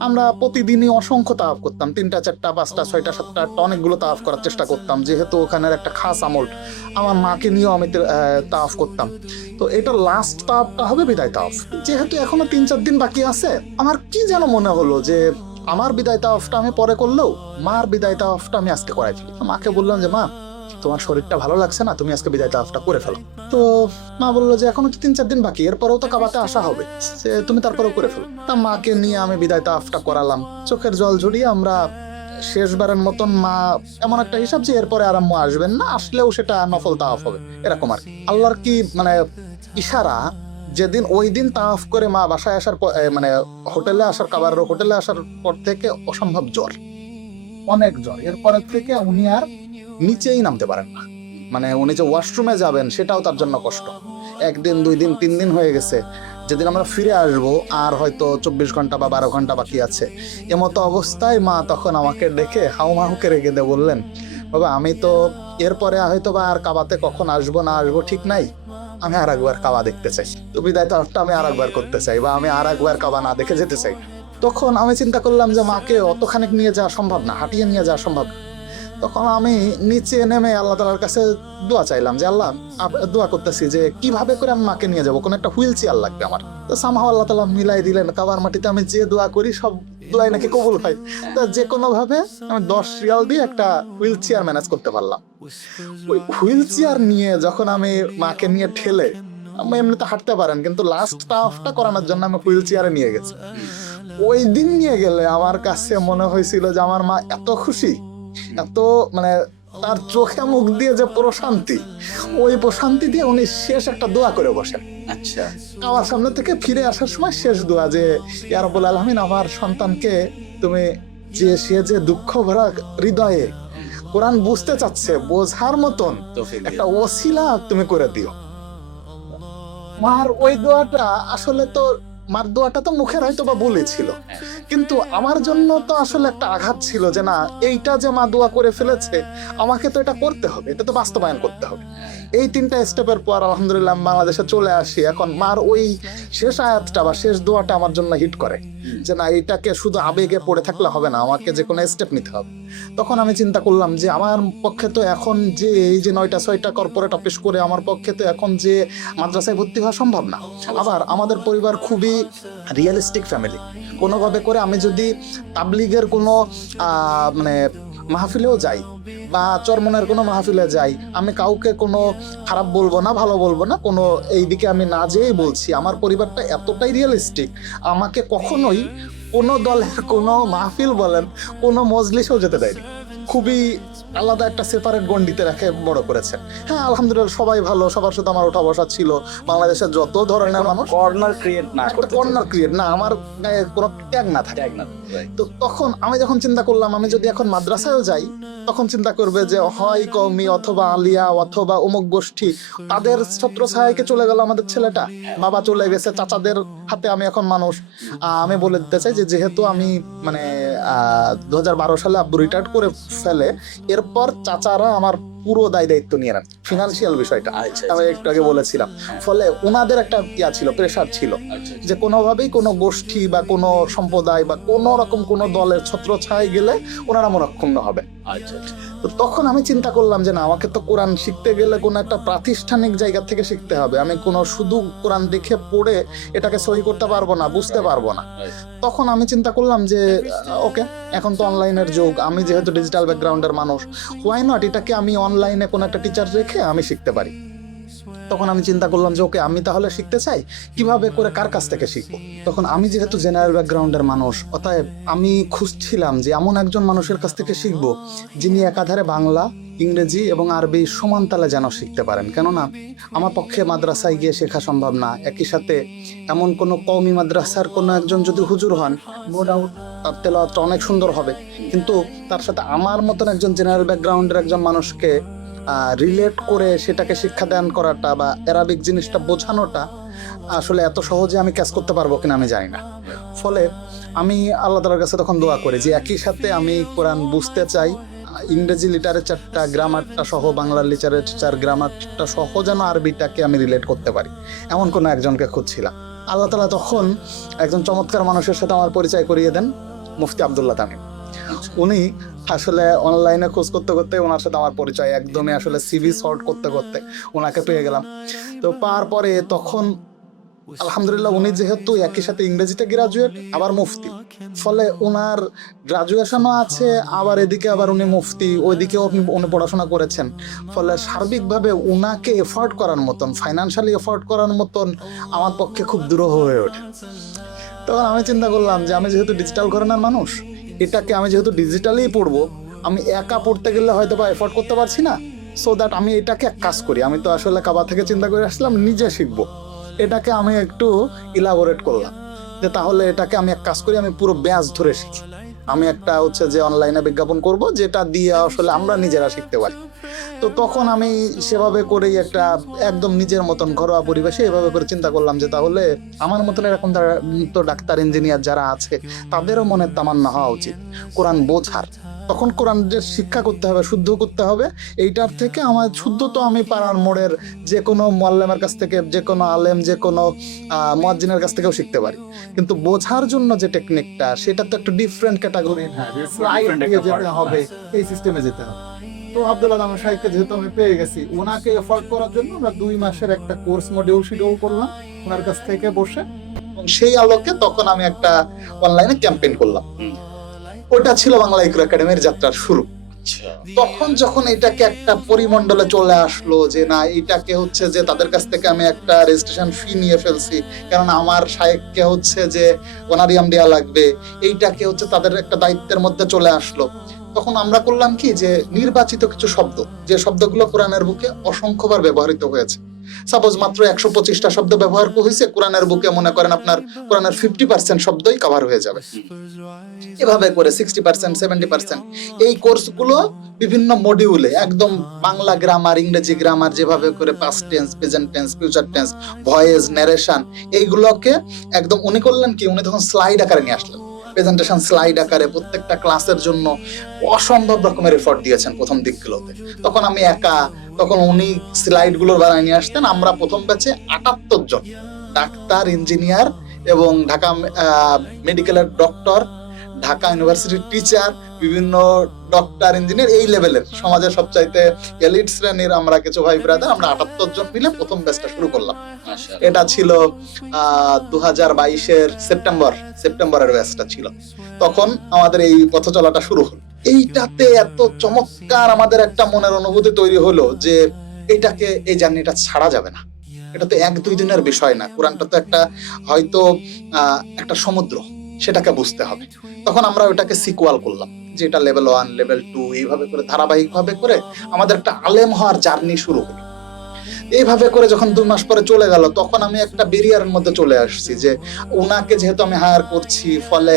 আমরা প্রতিদিনই অসংখ্য তাওয়াফ করতাম, 3টা 4টা 5টা 6টা 7টা অনেকগুলো তাওয়াফ করার চেষ্টা করতাম, যেহেতু ওখানের একটা খাস আমল। আমার মাকে নিয়েও আমি তাওয়াফ করতাম। তো এটা লাস্ট তাওয়াফটা হবে বিদায় তাওয়াফ। যেহেতু এখনো 3-4 দিন বাকি আছে, আমার কি যেন মনে হলো যে আমার বিদায় তাওয়াফটা আমি পরে করলেও মার বিদায় তাওয়াফটা আমি আজকে করাই ফেলি। মাকে বললাম যে মা, তোমার শরীরটা ভালো লাগছে না, তুমি আজকে বিদায় তাওয়াফটা করে ফেলো। তো মা বললো যে এখনো তো 3-4 দিন বাকি, এরপরেও তো কাবাতে আসা হবে, যে তুমি তারপরেও করে ফেলো। তা মাকে নিয়ে আমি বিদায় তাওয়াফটা করালাম, চোখের জল ঝরিয়ে আমরা শেষবারের মতন। মা এমন একটা হিসাব যে এরপরে আর আম্মু আসবেন না, আসলেও সেটা নফল তাওয়াফ হবে, এরকম আর কি। আল্লাহর কি মানে ইশারা, যেদিন ওই দিন তাওয়াফ করে মা বাসায় আসার পর, মানে হোটেলে আসার, কাবার হোটেলে আসার পর থেকে অসম্ভব জ্বর, অনেক জ্বর। এরপরের থেকে উনি আর নিচেই নামতে পারেন না, মানে উনি যে ওয়াশরুমে যাবেন সেটাও তার জন্য কষ্ট। 1 দিন 2 দিন 3 দিন হয়ে গেছে, যেদিন আমরা ফিরে আসবো আর হয়তো 24 ঘন্টা বা 12 ঘন্টা বাকি আছে, এমতো অবস্থায় মা তখন আমাকে দেখে হাউমাহুকে রেগে দিয়ে বললেন, বাবা আমি তো এরপরে হয়তো বা আর কাবাতে কখন আসবো না আসবো ঠিক নাই, আমি আর একবার কাবা দেখতে চাই। তো বিদায় তাওয়াফটা আমি আর একবার করতে চাই, বা আমি আর একবার কাবা না দেখে যেতে চাই। তখন আমি চিন্তা করলাম যে মাকে অতখানিক নিয়ে যাওয়া সম্ভব না, হাঁটিয়ে নিয়ে যাওয়া সম্ভব না। তখন আমি নিচে নেমে আল্লাহ তাআলার কাছে দোয়া চাইলাম যে আল্লাহ, দোয়া করতেছি যে কিভাবে করে আমি মাকে নিয়ে যাবো, কোনো একটা হুইল চেয়ার লাগবে আমার। তো সামহাও আল্লাহ তাআলা মিলাই দিলেন, কাবার মাটিতে আমি যে দোয়া করি সব দোয়াই নাকি কবুল হয়। তা যে কোনো ভাবে আমি 10 রিয়াল দিয়ে একটা হুইল চেয়ার ম্যানেজ করতে পারলাম। ওই হুইল চেয়ার নিয়ে যখন আমি মাকে নিয়ে ঠেলে, আমি এমনিতে হাঁটতে পারেন কিন্তু লাস্ট তাওয়াফটা করানোর জন্য আমি হুইল চেয়ারে নিয়ে গেছি। ওই দিন নিয়ে গেলে আমার কাছে মনে হয়েছিল যে আমার মা এত খুশি, এত মানে তার চোখে মুখ দিয়ে যে প্রশান্তি, ওই প্রশান্তি দিয়ে উনি শেষ একটা দোয়া করে বসেন। আচ্ছা, আমার সামনে থেকে ফিরে আসার সময় শেষ দোয়া যে ইয়া রাব্বুল আলামিন, আমার সন্তানকে তুমি যে সে যে দুঃখ ভরা হৃদয়ে কোরআন বুঝতে চাচ্ছে, বোঝার মতন একটা ওসিলা তুমি করে দিও। মার ওই দোয়াটা আসলে তো, মার দোয়াটা তো মুখের হয়তো বা বলেছিল, কিন্তু আমার জন্য তো আসলে একটা আঘাত ছিল যে না, এইটা যে মা দোয়া করে ফেলেছে আমাকে তো এটা করতে হবে, এটা তো বাস্তবায়ন করতে হবে। এই 3টা স্টেপের পর আলহামদুলিল্লাহ বাংলাদেশে চলে আসি। এখন মার ওই শেষ আয়াতটা বা শেষ দোয়াটা আমার জন্য হিট করে যে না, এটাকে শুধু আবেগে পড়ে থাকলে হবে না, আমাকে যে কোনো স্টেপ নিতে হবে। তখন আমি চিন্তা করলাম যে আমার পক্ষে তো এখন যে এই যে 9টা 6টা কর্পোরেট অফিস করে আমার পক্ষে তো এখন যে মাদ্রাসায় ভর্তি হওয়া সম্ভব না। আবার আমাদের পরিবার খুবই রিয়েলিস্টিক ফ্যামিলি, কোনোভাবে করে আমি যদি তাবলিগের কোনো মানে মাহফিলেও যাই বা চরমনের কোনো মাহফিলে যাই, আমি কাউকে কোনো খারাপ বলবো না, ভালো বলবো না, কোনো এই দিকে আমি না যেই বলছি। আমার পরিবারটা এতটাই রিয়েলিস্টিক, আমাকে কখনোই কোনো দলের কোনো মাহফিল বলেন, কোনো মজলিসেও যেতে দেয়নি। খুবই আলাদা একটা সেপারেট গণ্ডিতে রেখে বড় করেছেন। হ্যাঁ, আলহামদুলিল্লাহ সবাই ভালো, সবার সাথে আমার ওঠা বসা ছিল। বাংলাদেশের যত ধরনের মানুষ, কর্নার ক্রিয়েট না একটা করতে কর্নার ক্রিয়েট না, আমার গায়ে কোনো ট্যাগ না থাকে। চাই না। তো তখন আমি যখন চিন্তা করলাম আমি যদি এখন মাদ্রাসায়ও যাই, তখন চিন্তা করবে যে হয় কওমি অথবা আলিয়া অথবা অমুক গোষ্ঠী, তাদের ছত্র ছায়াকে চলে গেল আমাদের ছেলেটা, বাবা চলে গেছে, চাচাদের হাতে আমি এখন মানুষ। আমি বলে দিতে চাই যে যেহেতু আমি মানে 2012 সালে আব্বু রিটায়ার্ড করে ফেলে, এরপর চাচারা আমার পুরো দায় দায়িত্ব নিয়ে নেন, ফিনান্সিয়াল বিষয়টা আমি একটু আগে বলেছিলাম। ফলে ওনাদের একটা ইয়া ছিল, প্রেশার ছিল যে কোনোভাবেই কোনো গোষ্ঠী বা কোনো সম্প্রদায় বা কোনো রকম কোনো দলের ছত্রছায়ায় গেলে ওনারা মনক্ষুণ্ণ হবে। তো তখন আমি চিন্তা করলাম যে না, আমাকে তো কোরআন শিখতে গেলে কোনো একটা প্রাতিষ্ঠানিক জায়গা থেকে শিখতে হবে। আমি কোনো শুধু কোরআন দেখে পড়ে এটাকে সহি করতে পারবো না, বুঝতে পারবো না। তখন আমি চিন্তা করলাম যে ওকে, এখন তো অনলাইনের যুগ, আমি যেহেতু ডিজিটাল ব্যাকগ্রাউন্ডের মানুষ, হোয়াই নট এটাকে আমি অনলাইনে কোনো একটা টিচার রেখে আমি শিখতে পারি। তখন আমি চিন্তা করলাম যে ওকে, আমি তাহলে শিখতে চাই, কিভাবে করে কার কাছ থেকে শিখবো। তখন আমি যেহেতু জেনারেল ব্যাকগ্রাউন্ডের মানুষ, অতএব আমি খুঁজছিলাম যে এমন একজন মানুষের কাছ থেকে শিখবো যিনি একাধারে বাংলা, ইংরেজি এবং আরবি সমান তালে যেন শিখতে পারেন। কেননা আমার পক্ষে মাদ্রাসায় গিয়ে শেখা সম্ভব না। একই সাথে এমন কোনো কওমি মাদ্রাসার কোনো একজন যদি হুজুর হন, নো ডাউট তার তেলাওয়াতটা অনেক সুন্দর হবে, কিন্তু তার সাথে আমার মতন একজন জেনারেল ব্যাকগ্রাউন্ডের একজন মানুষকে রিলেট করে সেটাকে শিক্ষাদান করাটা বা অ্যারাবিক জিনিসটা বোঝানোটা আসলে এত সহজে আমি ক্যাচ করতে পারবো কিনা আমি জানি না। ফলে আমি আল্লাহ তাআলার কাছে তখন দোয়া করি যে একই সাথে আমি কোরআন বুঝতে চাই, ইংরেজি লিটারেচারটা গ্রামারটা সহ, বাংলা লিটারেচার গ্রামারটা সহ যেন আরবিটাকে আমি রিলেট করতে পারি, এমন কোনো একজনকে খুঁজছিলাম। আল্লাহ তাআলা তখন একজন চমৎকার মানুষের সাথে আমার পরিচয় করিয়ে দেন, মুফতি আব্দুল্লাহ তামিম। উনি আসলে অনলাইনে খোঁজ করতে করতে ওনার সাথে আমার পরিচয়, একদমই আসলে সিভি সর্ট করতে করতে ওনাকে পেয়ে গেলাম। তো পাওয়ার পরে তখন আলহামদুলিল্লাহ উনি যেহেতু একই সাথে ইংরেজিতে গ্রাজুয়েট আবার মুফতি, ফলে ওনার গ্রাজুয়েশনও আছে, আবার এদিকে আবার উনি মুফতি, ওইদিকেও উনি পড়াশোনা করেছেন। ফলে সার্বিকভাবে ওনাকে এফোর্ড করার মতন, ফাইন্যান্সিয়ালি এফোর্ড করার মতন আমার পক্ষে খুব দুরূহ হয়ে ওঠে। তখন আমি চিন্তা করলাম যে আমি যেহেতু ডিজিটাল ঘরানার মানুষ, এটাকে আমি যেহেতু ডিজিটালি পড়বো, আমি একা পড়তে গেলে হয়তো বা এফোর্ড করতে পারছি না। সো দ্যাট আমি এটাকে এক কাজ করি, আমি তো আসলে কাবা থেকে চিন্তা করে আসলাম নিজে শিখবো, এটাকে আমি একটু ইলাবোরেট করলাম যে তাহলে এটাকে আমি এক কাজ করি, আমি পুরো ব্যাচ ধরে শিখি। আমি একটা হচ্ছে যে অনলাইনে বিজ্ঞাপন করব যেটা দিয়ে আসলে আমরা নিজেরা শিখতে পারি। তো তখন আমি সেভাবে করেই একটা একদম নিজের মতন ঘরোয়া পরিবেশে এভাবে করে চিন্তা করলাম যে তাহলে আমার মতন এরকম তো ডাক্তার, ইঞ্জিনিয়ার যারা আছে তাদেরও মনের তামান্না হওয়া উচিত কোরআন বোঝার। তখন কোরআন যে শিক্ষা করতে হবে, শুদ্ধ করতে হবে, এইটার থেকে আমার শুদ্ধ তো আমি পাড়ার মোড়ের যে কোনো মুআল্লিমের কাছ থেকে, যে কোনো আলেম, যে কোনো মুয়াজ্জিনের কাছ থেকেও শিখতে পারি, কিন্তু বোঝার জন্য যে টেকনিকটা সেটা তো একটু ডিফারেন্ট ক্যাটাগরি যেতে হবে, এই সিস্টেমে যেতে হবে। তো আব্দুল্লাহ তামিম সাহেবকে যেহেতু আমি পেয়ে গেছি, ওনাকে এফোর্ড করার জন্য আমরা 2 মাসের একটা কোর্স মডিউল শিডিউল করলাম ওনার কাছ থেকে বসে, এবং সেই আলোকে তখন আমি একটা অনলাইনে ক্যাম্পেইন করলাম। ওটা ছিল বাংলা ইকরা একাডেমির যাত্রার শুরু। তখন যখন এটাকে একটা পরিমণ্ডলে চলে আসলো যে না, এটাকে হচ্ছে যে তাদের কাছ থেকে আমি একটা রেজিস্ট্রেশন ফি নিয়ে ফেলছি, কারণ আমার শায়েখকে হচ্ছে যে অনারিয়াম দেওয়া লাগবে, এইটাকে হচ্ছে তাদের একটা দায়িত্বের মধ্যে চলে আসলো। তখন আমরা করলাম কি, যে নির্বাচিত কিছু শব্দ, যে শব্দগুলো কোরআনের বুকে অসংখ্যবার ব্যবহৃত হয়েছে, সাপোজ মাত্র 125টা শব্দ ব্যবহার হয়েছে কোরআনের বুকে, মনে করেন আপনার কোরআনের 50% শব্দই কভার হয়ে যাবে। এভাবে করে 60%, 70% এই কোর্সগুলো বিভিন্ন মডিউলে একদম বাংলা গ্রামার, ইংরেজি গ্রামার, যেভাবে করে past tense, present tense, future tense, voice, narration, এইগুলোকে একদম উনি করলেন কি, উনি তখন স্লাইড আকারে নিয়ে আসলেন, প্রেজেন্টেশন স্লাইড আকারে প্রত্যেকটা ক্লাসের জন্য অসম্ভব রকমের এফোর্ট দিয়েছেন প্রথম দিকগুলোতে। তখন আমি একা, তখন উনি স্লাইড গুলো বানায় নিয়ে আসতেন। আমরা প্রথম ব্যাচে 78 জন ডাক্তার, ইঞ্জিনিয়ার এবং ঢাকা মেডিকেলের ডক্টর, ঢাকা ইউনিভার্সিটির টিচার, বিভিন্ন ডক্টর, ইঞ্জিনিয়ার, এই লেভেলের সমাজের সবচাইতে এলিট শ্রেণীর আমরা কিছু ভাই ব্রাদার, আমরা 78 জন মিলে প্রথম ব্যাচটা শুরু করলাম। এটা ছিল 2022-এর সেপ্টেম্বরের ব্যাচটা ছিল। তখন আমাদের এই পথ চলাটা শুরু হলো। এইটাতে এত চমৎকার আমাদের একটা মনের অনুভূতি তৈরি হলো যে এটাকে, এই জার্নিটা ছাড়া যাবে না। এটা তো 1-2 দিনের বিষয় না, কোরআনটা তো একটা হয়তো একটা সমুদ্র, সেটাকে বুঝতে হবে। তখন আমরা ওটাকে সিকুয়াল করলাম, যে এটা লেভেল 1 লেভেল 2 এইভাবে করে ধারাবাহিকভাবে করে আমাদের একটা আলেম হওয়ার জার্নি শুরু হলো। এইভাবে করে যখন 2 মাস পরে চলে গেল, তখন আমি একটা ব্যারিয়ারের মধ্যে চলে আসছি যে উনাকে যেহেতু আমি হায়ার করছি, ফলে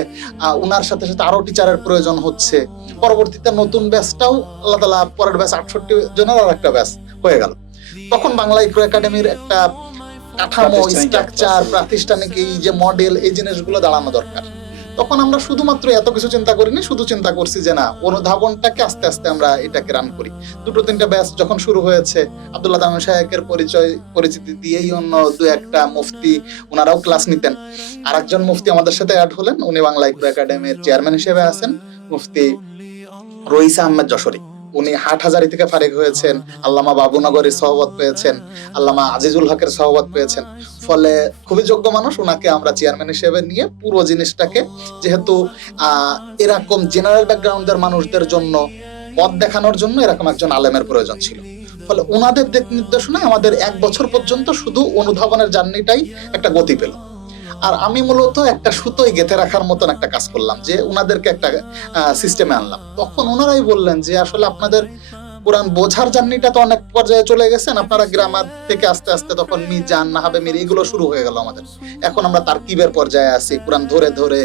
উনার সাথে সাথে আরো টিচারের প্রয়োজন হচ্ছে। পরবর্তীতে নতুন ব্যাচটাও আল্লাহ তাআলা পরের ব্যাচ 68 জনের আর একটা ব্যাচ হয়ে গেল। তখন বাংলা ইকরা একাডেমির একটা কাঠামো, স্ট্রাকচার, প্রাতিষ্ঠানিক এই যে মডেল, এই জিনিসগুলো দাঁড়ানো দরকার। তখন আমরা শুধুমাত্র এত কিছু চিন্তা করিনি, শুধু চিন্তা করছি যে না, অনুধাবনটাকে আস্তে আস্তে আমরা এটাকে রান করি। 2-3টা ব্যাচ যখন শুরু হয়েছে, আব্দুল্লাহ তামিম সাহেবের পরিচিতি দিয়েই অন্য 2-1টা মুফতি ওনারাও ক্লাস নিতেন। আরেকজন মুফতি আমাদের সাথে অ্যাড হলেন, উনি বাংলা ইকরা একাডেমির চেয়ারম্যান হিসেবে আছেন, মুফতি রইস আহমেদ যশোরী। উনি হাটহাজারী থেকে ফারিগ হয়েছেন, আল্লামা বাবুনগরীর সহবত পেয়েছেন, আল্লামা আজিজুল হকের সহবত পেয়েছেন। ফলে খুবই যোগ্য মানুষ, ওনাকে আমরা চেয়ারম্যান হিসেবে নিয়ে পুরো জিনিসটাকে, যেহেতু এরকম জেনারেল ব্যাকগ্রাউন্ডের মানুষদের জন্য পথ দেখানোর জন্য এরকম একজন আলেমের প্রয়োজন ছিল। ফলে ওনাদের দিক নির্দেশনায় আমাদের 1 বছর পর্যন্ত শুধু অনুধাবনের জার্নিটাই একটা গতি পেল। আর আমি মূলত একটা সুতোই গেঁথে রাখার মতন একটা কাজ করলাম, যে ওনাদেরকে একটা সিস্টেমে আনলাম। তখন ওনারাই বললেন যে আসলে আপনাদের কোরআন বোঝার জার্নিটা তো অনেক পর্যায়ে চলে গেছেন, আপনারা গ্রামার থেকে আস্তে আস্তে তখন মিজান, নাহাবে, মির এগুলো শুরু হয়ে গেল আমাদের। এখন আমরা তারকিবের পর্যায়ে আছি, কোরআন ধরে ধরে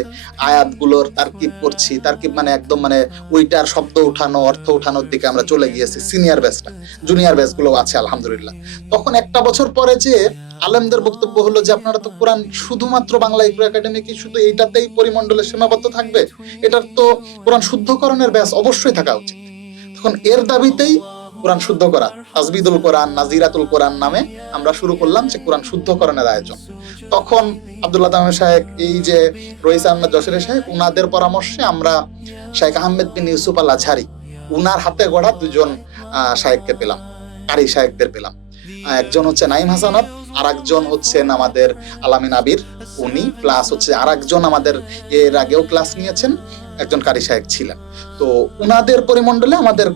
আয়াতগুলোর তারকিব করছি। তারকিব মানে একদম মানে ওইটার শব্দ উঠানো, অর্থ উঠানোর দিকে আমরা চলে গিয়েছি। সিনিয়র ব্যাচটা, জুনিয়র ব্যাচগুলো আছে আলহামদুলিল্লাহ। তখন 1টা বছর পরে যে আলেমদের বক্তব্য হলো যে আপনারা তো কোরআন শুধুমাত্র বাংলা ইকরা একাডেমি কি শুধু এইটাতেই পরিমণ্ডলে সীমাবদ্ধ থাকবে? এটার তো কোরআন শুদ্ধকরণের ব্যাচ অবশ্যই থাকা উচিত। তখন এর দাবিতেই কোরআন শুদ্ধ করা, তাজবিদুল কোরআন, নাজিরাতুল কোরআন নামে আমরা শুরু করলাম যে কোরআন শুদ্ধকরণের আয়োজন। তখন আব্দুল্লাহ তামিম সাহেব, এই যে রইস আহমেদ যশোরী সাহেব, উনাদের পরামর্শে আমরা শেখ আহমেদ বিন ইউসুফ আল আজহারি, উনার হাতে গড়া 2জন শায়েখকে পেলাম, কারি শায়েখদের পেলাম। একজন হচ্ছে নাইম হাসানাত, আর একজন হচ্ছেন আমাদের আলামিন আবির, উনি প্লাস হচ্ছে আর একজন আমাদের এর আগেও ক্লাস নিয়েছেন, একজন কারি শায়েখ ছিলেন। তো উনাদের পরিমণ্ডলে আমাদের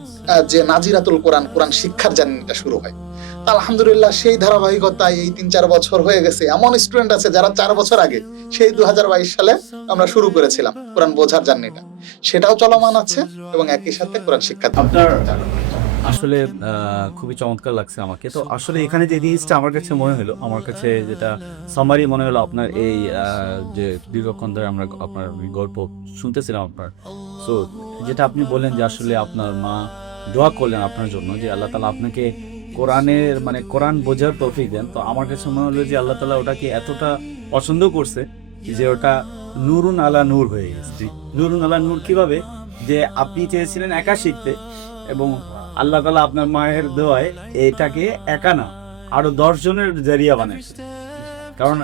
যে নাজিরাতুল কোরআন, কোরআন শিক্ষার জার্নিটা শুরু হয়। তা আলহামদুলিল্লাহ সেই ধারাবাহিকতায় এই 3-4 বছর হয়ে গেছে। এমন স্টুডেন্ট আছে যারা 4 বছর আগে, সেই 2022 সালে আমরা শুরু করেছিলাম কোরআন বোঝার জার্নিটা, সেটাও চলমান আছে এবং একই সাথে কোরআন শিক্ষা। আপনার আসলে খুবই চমৎকার লাগছে আমাকে। তো আসলে এখানে যে জিনিসটা আমার কাছে মনে হলো, আমার কাছে যেটা সামারি মনে হলো, আপনার এই যে দীর্ঘক্ষণ ধরে আমরা আপনার গল্প শুনতেছিলাম আপনার, সো যেটা আপনি বললেন যে আসলে আপনার মা দোয়া করলেন আপনার জন্য যে আল্লাহ তাআলা আপনাকে কোরআনের মানে কোরআন বোঝার তৌফিক দেন। তো আমার কাছে মনে হলো যে আল্লাহ তাআলা ওটাকে এতটা পছন্দ করছে যে ওটা নূরুন আলা নূর হয়ে গেছে। নূরুন আলা নূর কিভাবে, যে আপনি চেয়েছিলেন একা শিখতে এবং আল্লাহ তাআলা আপনার মায়ের দোয়ায় এটাকে একা না আরো 10 জনের জারিয়া বানাইছে। কারণ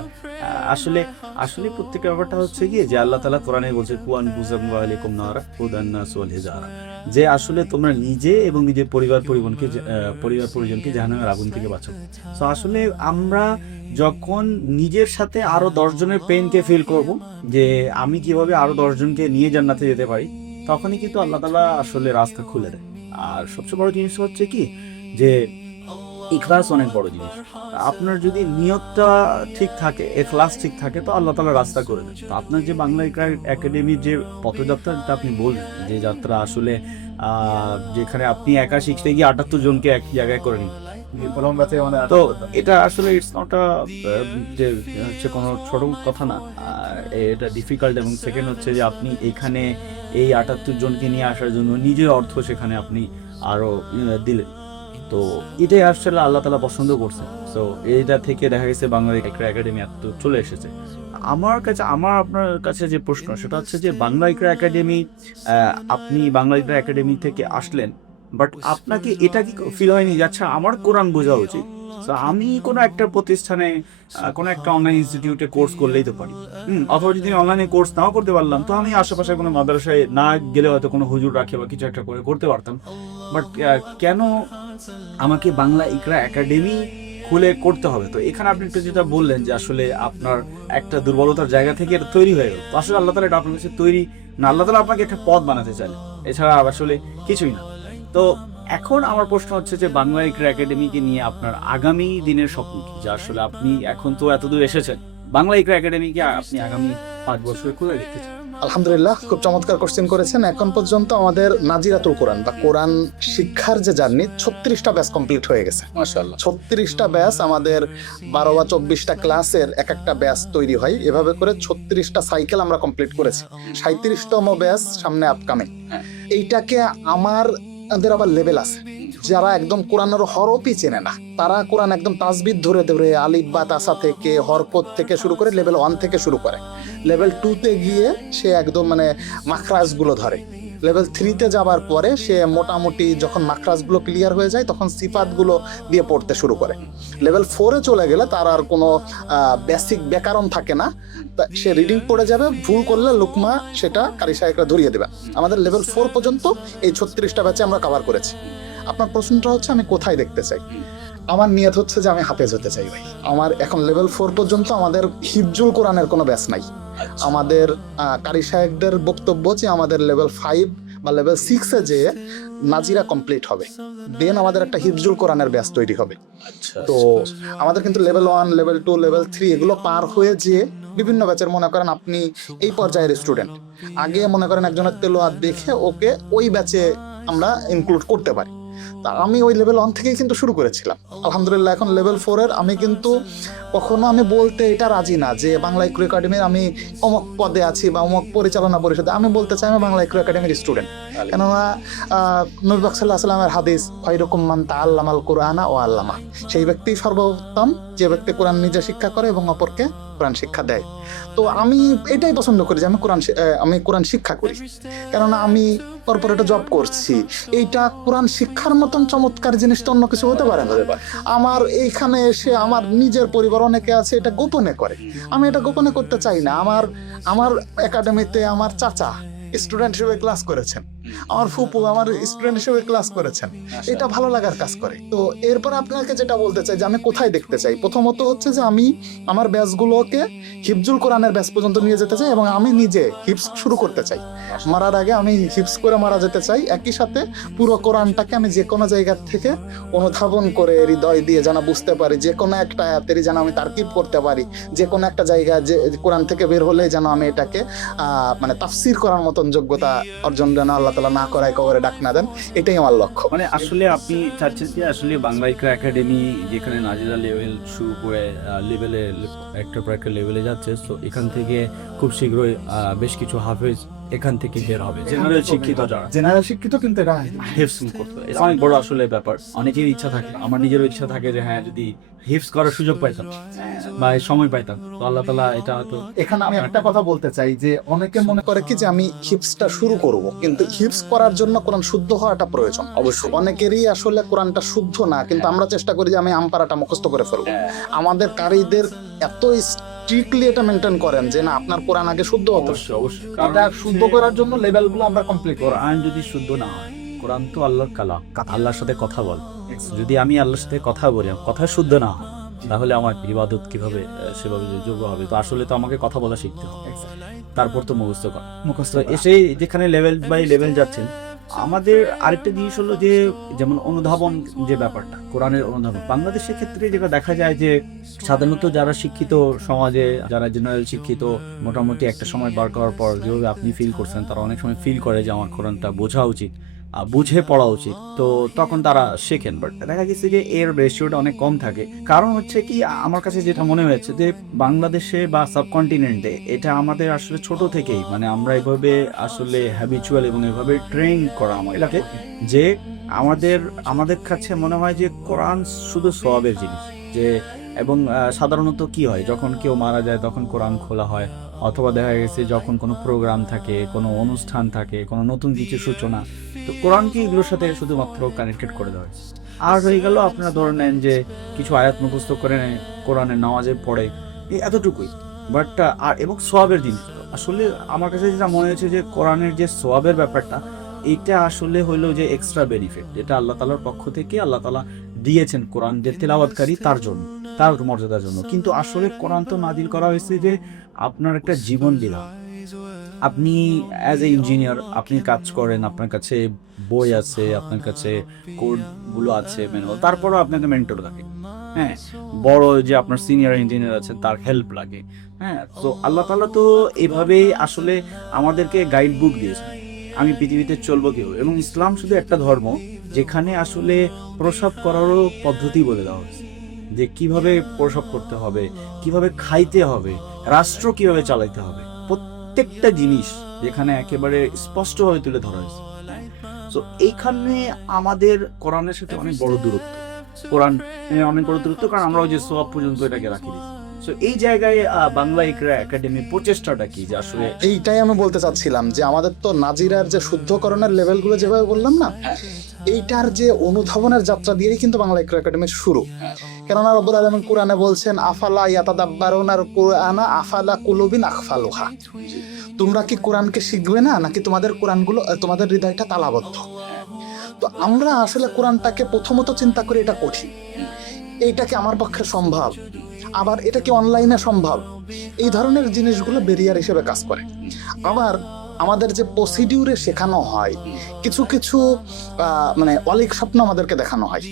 আসলে আসলে প্রত্যেকটা ব্যাপারটা হচ্ছে কি যে আল্লাহ তাআলা কোরআনে বলছে কুয়ান বুজাম ওয়া আলাইকুম নারা হুদান নাস ওয়াল হিজারা, যে আসলে তোমরা নিজে এবং নিজের পরিবার পরিজনকে জাহান্নামের আগুন থেকে বাঁচাও। তো আসলে আমরা যখন নিজের সাথে আরো 10 জনের পেইনকে ফিল করব যে আমি কিভাবে আরো 10 জনকে নিয়ে জান্নাতে যেতে পারি, তখনই কিন্তু আল্লাহ তাআলা আসলে রাস্তা খুলে দেয়। আর সবচেয়ে বড় জিনিস হচ্ছে কি যে ইখলাস অনেক বড় জিনিস। আপনার যদি নিয়তটা ঠিক থাকে, ইখলাস ঠিক থাকে, তো আল্লাহ তাআলা রাস্তা করে দেয়। তো আপনার যে বাংলা ইকরা একাডেমির যে পথযাত্রাটা আপনি বললেন, যে যাত্রা আসলে যেখানে আপনি একা শিখতে গিয়ে 78 জনকে এক জায়গায় করে নিন, তো এটা আসলে ইটস নট যে হচ্ছে কোনো ছোট কথা না, এটা ডিফিকাল্ট। এবং সেকেন্ড হচ্ছে যে আপনি এখানে এই 78 জনকে নিয়ে আসার জন্য নিজের অর্থ সেখানে আপনি আরো দিলেন। তো এটাই আসলে আল্লাহ তাআলা পছন্দ করছে। তো এইটা থেকে দেখা গেছে বাংলা ইকরা একাডেমি এত চলে এসেছে। আমার আপনার কাছে যে প্রশ্ন সেটা হচ্ছে যে বাংলা ইকরা একাডেমি, আপনি বাংলা ইকরা একাডেমি থেকে আসলেন, বাট আপনাকে এটা কি ফিল হয়নি যে আচ্ছা আমার কোরআন বোঝা উচিত, তো আমি কোনো একটা প্রতিষ্ঠানে কোনো একটা অনলাইন ইনস্টিটিউটে কোর্স করলেই তো পারি, অথবা যদি অনলাইনে কোর্স নাও করতে পারলাম তো আমি আশেপাশে কোনো মাদ্রাসায় না গেলে হয়তো কোনো হুজুর রাখে বা কিছু একটা করে করতে পারতাম, বাট কেন আমাকে বাংলা ইকরা একাডেমি খুলে করতে হবে? তো এখানে আপনি একটু যেটা বললেন যে আসলে আপনার একটা দুর্বলতার জায়গা থেকে এটা তৈরি হয়ে গেল, তো আসলে আল্লাহ তাআলা এটা আপনার কাছে তৈরি না, আল্লাহ তাআলা আপনাকে একটা পথ বানাতে চাইলে, এছাড়া আসলে কিছুই না। তো এখন আমার প্রশ্ন হচ্ছে যে বাংলা ইকরা একাডেমিকে নিয়ে আপনার আগামী দিনের স্বপ্ন কি? যে আসলে আপনি এখন তো এতদূর এসেছেন, বাংলা ইকরা একাডেমিকে আপনি আগামী 5 বছরে খুলে দেখতে চান? আলহামদুলিল্লাহ, খুব চমৎকার কোশ্চেন করেছেন। এখন পর্যন্ত আমাদের নাজিরাতুল কোরআন বা কোরআন শিক্ষার যে জার্নি 36টা ব্যাচ কমপ্লিট হয়ে গেছে। মাশাআল্লাহ। 36টা ব্যাচ, আমাদের 12 বা 24টা ক্লাসের এক একটা ব্যাচ তৈরি হয়। এভাবে করে 36টা সাইকেল আমরা কমপ্লিট করেছি। 37তম ব্যাচ সামনে আপকামিং। এইটাকে আমাদের আবার লেভেল আছে। যারা একদম কোরআনের হরফই চেনে না, তারা কোরআন একদম তাসবিদ ধরে ধরে আলিফ বা তাসা থেকে হরকত থেকে শুরু করে লেভেল 1 থেকে শুরু করে। লেভেল 2তে গিয়ে সে একদম মানে মাখরাজগুলো ধরে। লেভেল 3তে যাবার পরে সে মোটামুটি যখন মাখরাজগুলো ক্লিয়ার হয়ে যায় তখন সিফাতগুলো দিয়ে পড়তে শুরু করে। লেভেল 4-এ চলে গেলে তার আর কোনো বেসিক ব্যাকরণ থাকে না, সে রিডিং পড়ে যাবে, ভুল করলে লুকমা সেটা কারি সাহেবরা ধরিয়ে দেবে। আমাদের লেভেল 4 পর্যন্ত এই 36টা ব্যাচে আমরা কভার করেছি। আপনার প্রশ্নটা হচ্ছে আমি কোথায় দেখতে চাই। আমার নিয়ত হচ্ছে যে আমি হাফেজ হতে চাই ভাই। আমার এখন লেভেল 4 পর্যন্ত আমাদের হিফজুল কোরআনের কোনো ব্যাচ নাই। আমাদের কারি সাহেবদের বক্তব্য যে আমাদের লেভেল 5 বা লেভেল 6-এ যে নাজিরা কমপ্লিট হবে, দেন আমাদের একটা হিফজুল কোরআনের ব্যাচ তৈরি হবে। তো আমাদের কিন্তু লেভেল 1, লেভেল 2, লেভেল 3 এগুলো পার হয়ে যে বিভিন্ন ব্যাচের, মনে করেন আপনি এই পর্যায়ের স্টুডেন্ট, আগে মনে করেন একজনের তেলাওয়াত দেখে ওকে ওই ব্যাচে আমরা ইনক্লুড করতে পারি। তা আমি ওই লেভেল 1 থেকেই কিন্তু শুরু করেছিলাম। আলহামদুলিল্লাহ এখন লেভেল 4-এর আমি কিন্তু কখনো আমি বলতে এটা রাজি না যে বাংলা ইকরু একাডেমির আমি অমুক পদে আছি বা অমুক পরিচালনা পরিষদে। আমি বলতে চাই আমি বাংলা ইকরু একাডেমির স্টুডেন্ট। কেননা নবী পাক সাল্লাল্লাহু আলাইহি ওয়াসাল্লামের হাদিস, খায়রুকুম মান তাআল্লামাল কুরআনা ওয়া আল্লামা, সেই ব্যক্তি সর্বোত্তম যে ব্যক্তি কোরআন নিজে শিক্ষা করে এবং অপরকে কোরআন শিক্ষা দেয়। তো আমি এটাই পছন্দ করি যে আমি কোরআন শিক্ষা করি। কেননা আমি কর্পোরেটে জব করছি, এইটা কোরআন শিক্ষার মতন চমৎকার জিনিস তো অন্য কিছু হতে পারে না। আমার এইখানে এসে আমার নিজের পরিবার অনেকে আছে এটা গোপনে করে, আমি এটা গোপনে করতে চাই না। আমার একাডেমিতে আমার চাচা স্টুডেন্ট হিসেবে ক্লাস করেছেন, আমার ফুপু আমার স্টুডেন্ট হিসেবে ক্লাস করেছেন, এটা ভালো লাগার কাজ করে। তো এরপর আপনাকে যেটা বলতে চাই যে আমি কোথায় দেখতে চাই, প্রথমত হচ্ছে যে আমি আমার ব্যাচগুলোকে হিফজুল কোরআনের ব্যাচ পর্যন্ত নিয়ে যেতে চাই এবং আমি নিজে হিফজ শুরু করতে চাই। মারার আগে আমি হিফজ করে মারা যেতে চাই। একই সাথে পুরো কোরআনটাকে আমি যে কোনো জায়গা থেকে অনুধাবন করে হৃদয় দিয়ে যেন বুঝতে পারি, যে কোনো একটা আয়াতেরই যেন আমি তারকিব করতে পারি, যে কোনো একটা জায়গা যে কোরআন থেকে বের হলে যেন আমি এটাকে মানে তাফসির করার মতন যোগ্যতা অর্জন যেন আল্লাহ তাআলা না করায় কবরে ডাক না দেন, এটাই আমার লক্ষ্য। মানে আসলে আপনি চাচ্ছেন যে আসলে বাংলা ইকরা একাডেমি যেখানে নাজিরা লেভেল শুরু করে লেভেলে একটা পর একটা লেভেলে যাচ্ছে, তো এখান থেকে খুব শীঘ্রই বেশ কিছু হাফেজ এখান থেকে বের হবে, জেনারেল শিক্ষিত যারা জেনারেল শিক্ষিত কিন্তু এটা হিফজ করতে হয়। এটা অনেক বড় আসলে ব্যাপার। অনেকের ইচ্ছা থাকে, আমার নিজেরও ইচ্ছা থাকে যে হ্যাঁ যদি হিফজ করার সুযোগ পাইতাম বা সময় পাইতাম, তো আল্লাহ তাআলা এটা হয়তো। এখানে আমি একটা কথা বলতে চাই যে অনেকে মনে করে কি যে আমি হিফজটা শুরু করব, কিন্তু হিফজ করার জন্য কোরআন শুদ্ধ হওয়াটা প্রয়োজন। অবশ্যই অনেকেরই আসলে কোরআনটা শুদ্ধ না, কিন্তু আমরা চেষ্টা করি যে আমি আমপারাটা মুখস্থ করে ফেলবো। আমাদের কারীদের এত স্ট্রিক্টলি এটা মেনটেন করেন যে না, আপনার কোরআন আগে শুদ্ধ হতে হবে। অবশ্যই অবশ্যই। এটা শুদ্ধ করার জন্য লেভেলগুলো আমরা কমপ্লিট করব। কোরআন যদি শুদ্ধ না হয়, কোরআন তো আল্লাহর কালাম, আল্লাহর সাথে কথা বল। যদি আমি আল্লাহর সাথে কথা বলি, কথা শুদ্ধ না হয়, তাহলে আমার ইবাদত কিভাবে সেভাবে যোগ্য হবে? তো আসলে তো আমাকে কথা বলা শিখতে হবে, তারপর তো মুখস্থ এসেই যেখানে লেভেল বাই লেভেল যাচ্ছেন। আমাদের আরেকটা জিনিস হলো যে যেমন অনুধাবন যে ব্যাপারটা, কোরআনের অনুধাবন বাংলাদেশের ক্ষেত্রে যেটা দেখা যায় যে সাধারণত যারা শিক্ষিত সমাজে, যারা জেনারেল শিক্ষিত, মোটামুটি একটা সময় বার করার পর যেভাবে আপনি ফিল করছেন, তারা অনেক সময় ফিল করে যে আমার কোরআনটা বোঝা উচিত, বুঝে পড়া উচিত, তো তখন তারা শেখেন। বাট দেখা গেছে যে এর রেশিওটা অনেক কম থাকে। কারণ হচ্ছে কি, আমার কাছে যেটা মনে হয়েছে যে বাংলাদেশে বা সাবকন্টিনেন্টে এটা আমাদের আসলে ছোট থেকেই মানে আমরা এভাবে আসলে হ্যাবিচুয়াল এবং এভাবে ট্রেন করা আমাদেরকে, যে আমাদের কাছে মনে হয় যে কোরআন শুধু সওয়াবের জিনিস। যে এবং সাধারণত কি হয়, যখন কেউ মারা যায় তখন কোরআন খোলা হয়, অথবা দেখা গেছে যখন কোনো প্রোগ্রাম থাকে, কোনো অনুষ্ঠান থাকে, কোনো নতুন কিছু সূচনা, তো কোরআনকে এগুলোর সাথে শুধুমাত্র কানেক্টেড করে দেওয়া হয়েছে। আর হয়ে গেল আপনারা ধরে নেন যে কিছু আয়াত মুখস্থ করে কোরআনের নামাজে পড়ে, এতটুকুই। বাট আর এবং সোয়াবের জিনিস আসলে আমার কাছে যেটা মনে হয়েছে যে কোরআনের যে সোয়াবের ব্যাপারটা, এটা আসলে হইলো যে এক্সট্রা বেনিফিট, যেটা আল্লাহ তাআলার পক্ষ থেকে আল্লাহ তাআলা দিয়েছেন কোরআন যে তেলাওয়াতকারী তার জন্য, তার মর্যাদার জন্য। কিন্তু আসলে কোরআন তো নাজিল করা হয়েছে যে আপনার একটা জীবন বিধান। আপনি অ্যাজ এ ইঞ্জিনিয়ার আপনি কাজ করেন, আপনার কাছে বই আছে, আপনার কাছে কোডগুলো আছে, তারপরও আপনাকে মেন্টর লাগে। হ্যাঁ, বড় যে আপনার সিনিয়র ইঞ্জিনিয়ার আছে তার হেল্প লাগে। হ্যাঁ, তো আল্লাহ তাআলা তো এভাবেই আসলে আমাদেরকে গাইড বুক দিয়েছেন আমি পৃথিবীতে চলবো কিভাবে, এবং ইসলাম শুধু একটা ধর্ম যেখানে আসলে প্রসব করারও পদ্ধতি বলে দেওয়া হয়েছে, যে কিভাবে প্রসব করতে হবে, কিভাবে খাইতে হবে, রাষ্ট্র কিভাবে চালাইতে হবে, প্রত্যেকটা জিনিস যেখানে একেবারে স্পষ্টভাবে তুলে ধরা হয়েছে। তো এইখানে আমাদের কোরআনের সাথে অনেক বড় দূরত্ব, কোরআন অনেক বড় দূরত্ব, কারণ আমরা ওই যে সওয়াব পর্যন্ত এটাকে রাখি দিয়েছি। তো এই জায়গায় বাংলা ইকরা একাডেমির প্রচেষ্টাটা কি, যে আসলে এইটাই আমি বলতে চাচ্ছিলাম যে আমাদের তো নাজিরার যে শুদ্ধকরণের লেভেলগুলো যেভাবে বললাম না, এইটার যে অনুধাবনের যাত্রা দিয়েই কিন্তু বাংলা ইকরা একাডেমির শুরু। কেননা রব্বুল আলামিন কোরআনে বলছেন আফালা ইয়াতাদাব্বারুনাল কুরআনা আফালা কুলুবিন আখফালুহা, তোমরা কি কোরআনকে শিখবে না, নাকি তোমাদের কোরআনগুলো তোমাদের হৃদয়টা তালাবদ্ধ? তো আমরা আসলে কোরআনটাকে প্রথমত চিন্তা করি এটা কঠিন, এইটাকে আমার পক্ষে সম্ভব, আবার এটা কি অনলাইনে সম্ভব, এই ধরনের জিনিসগুলো ব্যারিয়ার হিসেবে কাজ করে। আবার আমাদের যে প্রসিডিউরে শেখানো হয়, কিছু কিছু মানে অলিক স্বপ্ন আমাদেরকে দেখানো হয়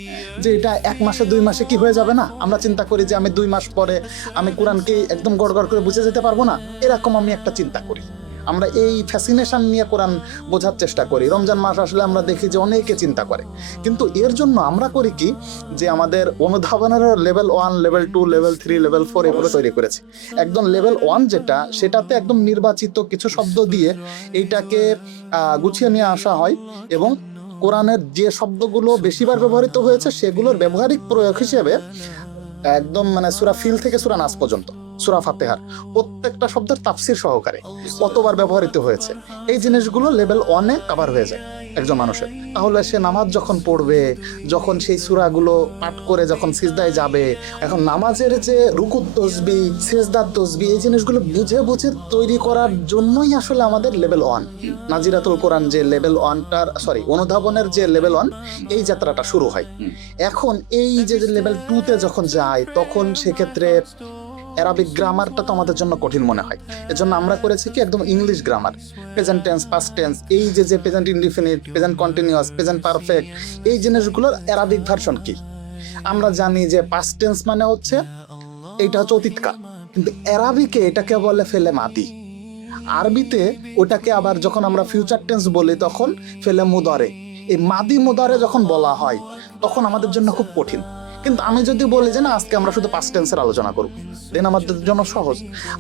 যে এটা 1 মাসে 2 মাসে কি হয়ে যাবে না। আমরা চিন্তা করি যে আমি 2 মাস পরে আমি কোরআনকে একদম গড় গড় করে বুঝে যেতে পারবো না, এরকম আমি একটা চিন্তা করি। আমরা এই ফ্যাসিনেশন নিয়ে কোরআন বোঝার চেষ্টা করি। রমজান মাস আসলে আমরা দেখি যে অনেকে চিন্তা করে, কিন্তু এর জন্য আমরা করি কি, যে আমাদের অনুধাবনের লেভেল 1, লেভেল 2, লেভেল 3, লেভেল 4 এগুলো তৈরি করেছি। একদম লেভেল 1 যেটা, সেটাতে একদম নির্বাচিত কিছু শব্দ দিয়ে এইটাকে গুছিয়ে নিয়ে আসা হয়, এবং কোরআনের যে শব্দগুলো বেশিবার ব্যবহৃত হয়েছে সেগুলোর ব্যবহারিক প্রয়োগ হিসেবে একদম মানে সূরা ফিল থেকে সূরা নাস পর্যন্ত, সূরা ফাতিহার প্রত্যেকটা শব্দের তাফসীর সহকারে কতবার ব্যবহৃত হয়েছে, এই জিনিসগুলো লেভেল 1 এ কভার হয়ে যায় একজন মানুষের। তাহলে সে নামাজ যখন পড়বে, যখন সেই সূরাগুলো পাঠ করে যখন সিজদায় যাবে, এখন নামাজের যে রুকুর তসবিহ, সিজদার তসবিহ, এই জিনিসগুলো বুঝে বুঝে তৈরি করার জন্যই আসলে আমাদের লেভেল 1 নাজিরাতুল কোরআন যে লেভেল 1টার অনুধাবনের যে লেভেল 1, এই যাত্রাটা শুরু হয়। এখন এই যে লেভেল 2 তে যখন যায়, তখন সেক্ষেত্রে অ্যারাবিক গ্রামারটা তো আমাদের জন্য কঠিন মনে হয়। এজন্য আমরা করেছি কি একদম English grammar, present tense, past tense, এই যে present indefinite, present continuous, present perfect, এই জিনিসগুলোর অ্যারাবিক ভার্সন কি। আমরা জানি যে পাস্ট টেন্স মানে হচ্ছে এইটা হচ্ছে অতীতকাল, কিন্তু অ্যারাবিকে এটাকে বলে ফেলে মাদি, আরবিতে ওটাকে আবার যখন আমরা ফিউচার টেন্স বলি তখন ফেলে মুদারে। এই মাদি মুদারে যখন বলা হয় তখন আমাদের জন্য খুব কঠিন। কিন্তু আমি যদি বলি যে না, আজকে আমরা শুধু পাস্ট টেন্সের আলোচনা করব, দেন আমাদের জন্য সহজ।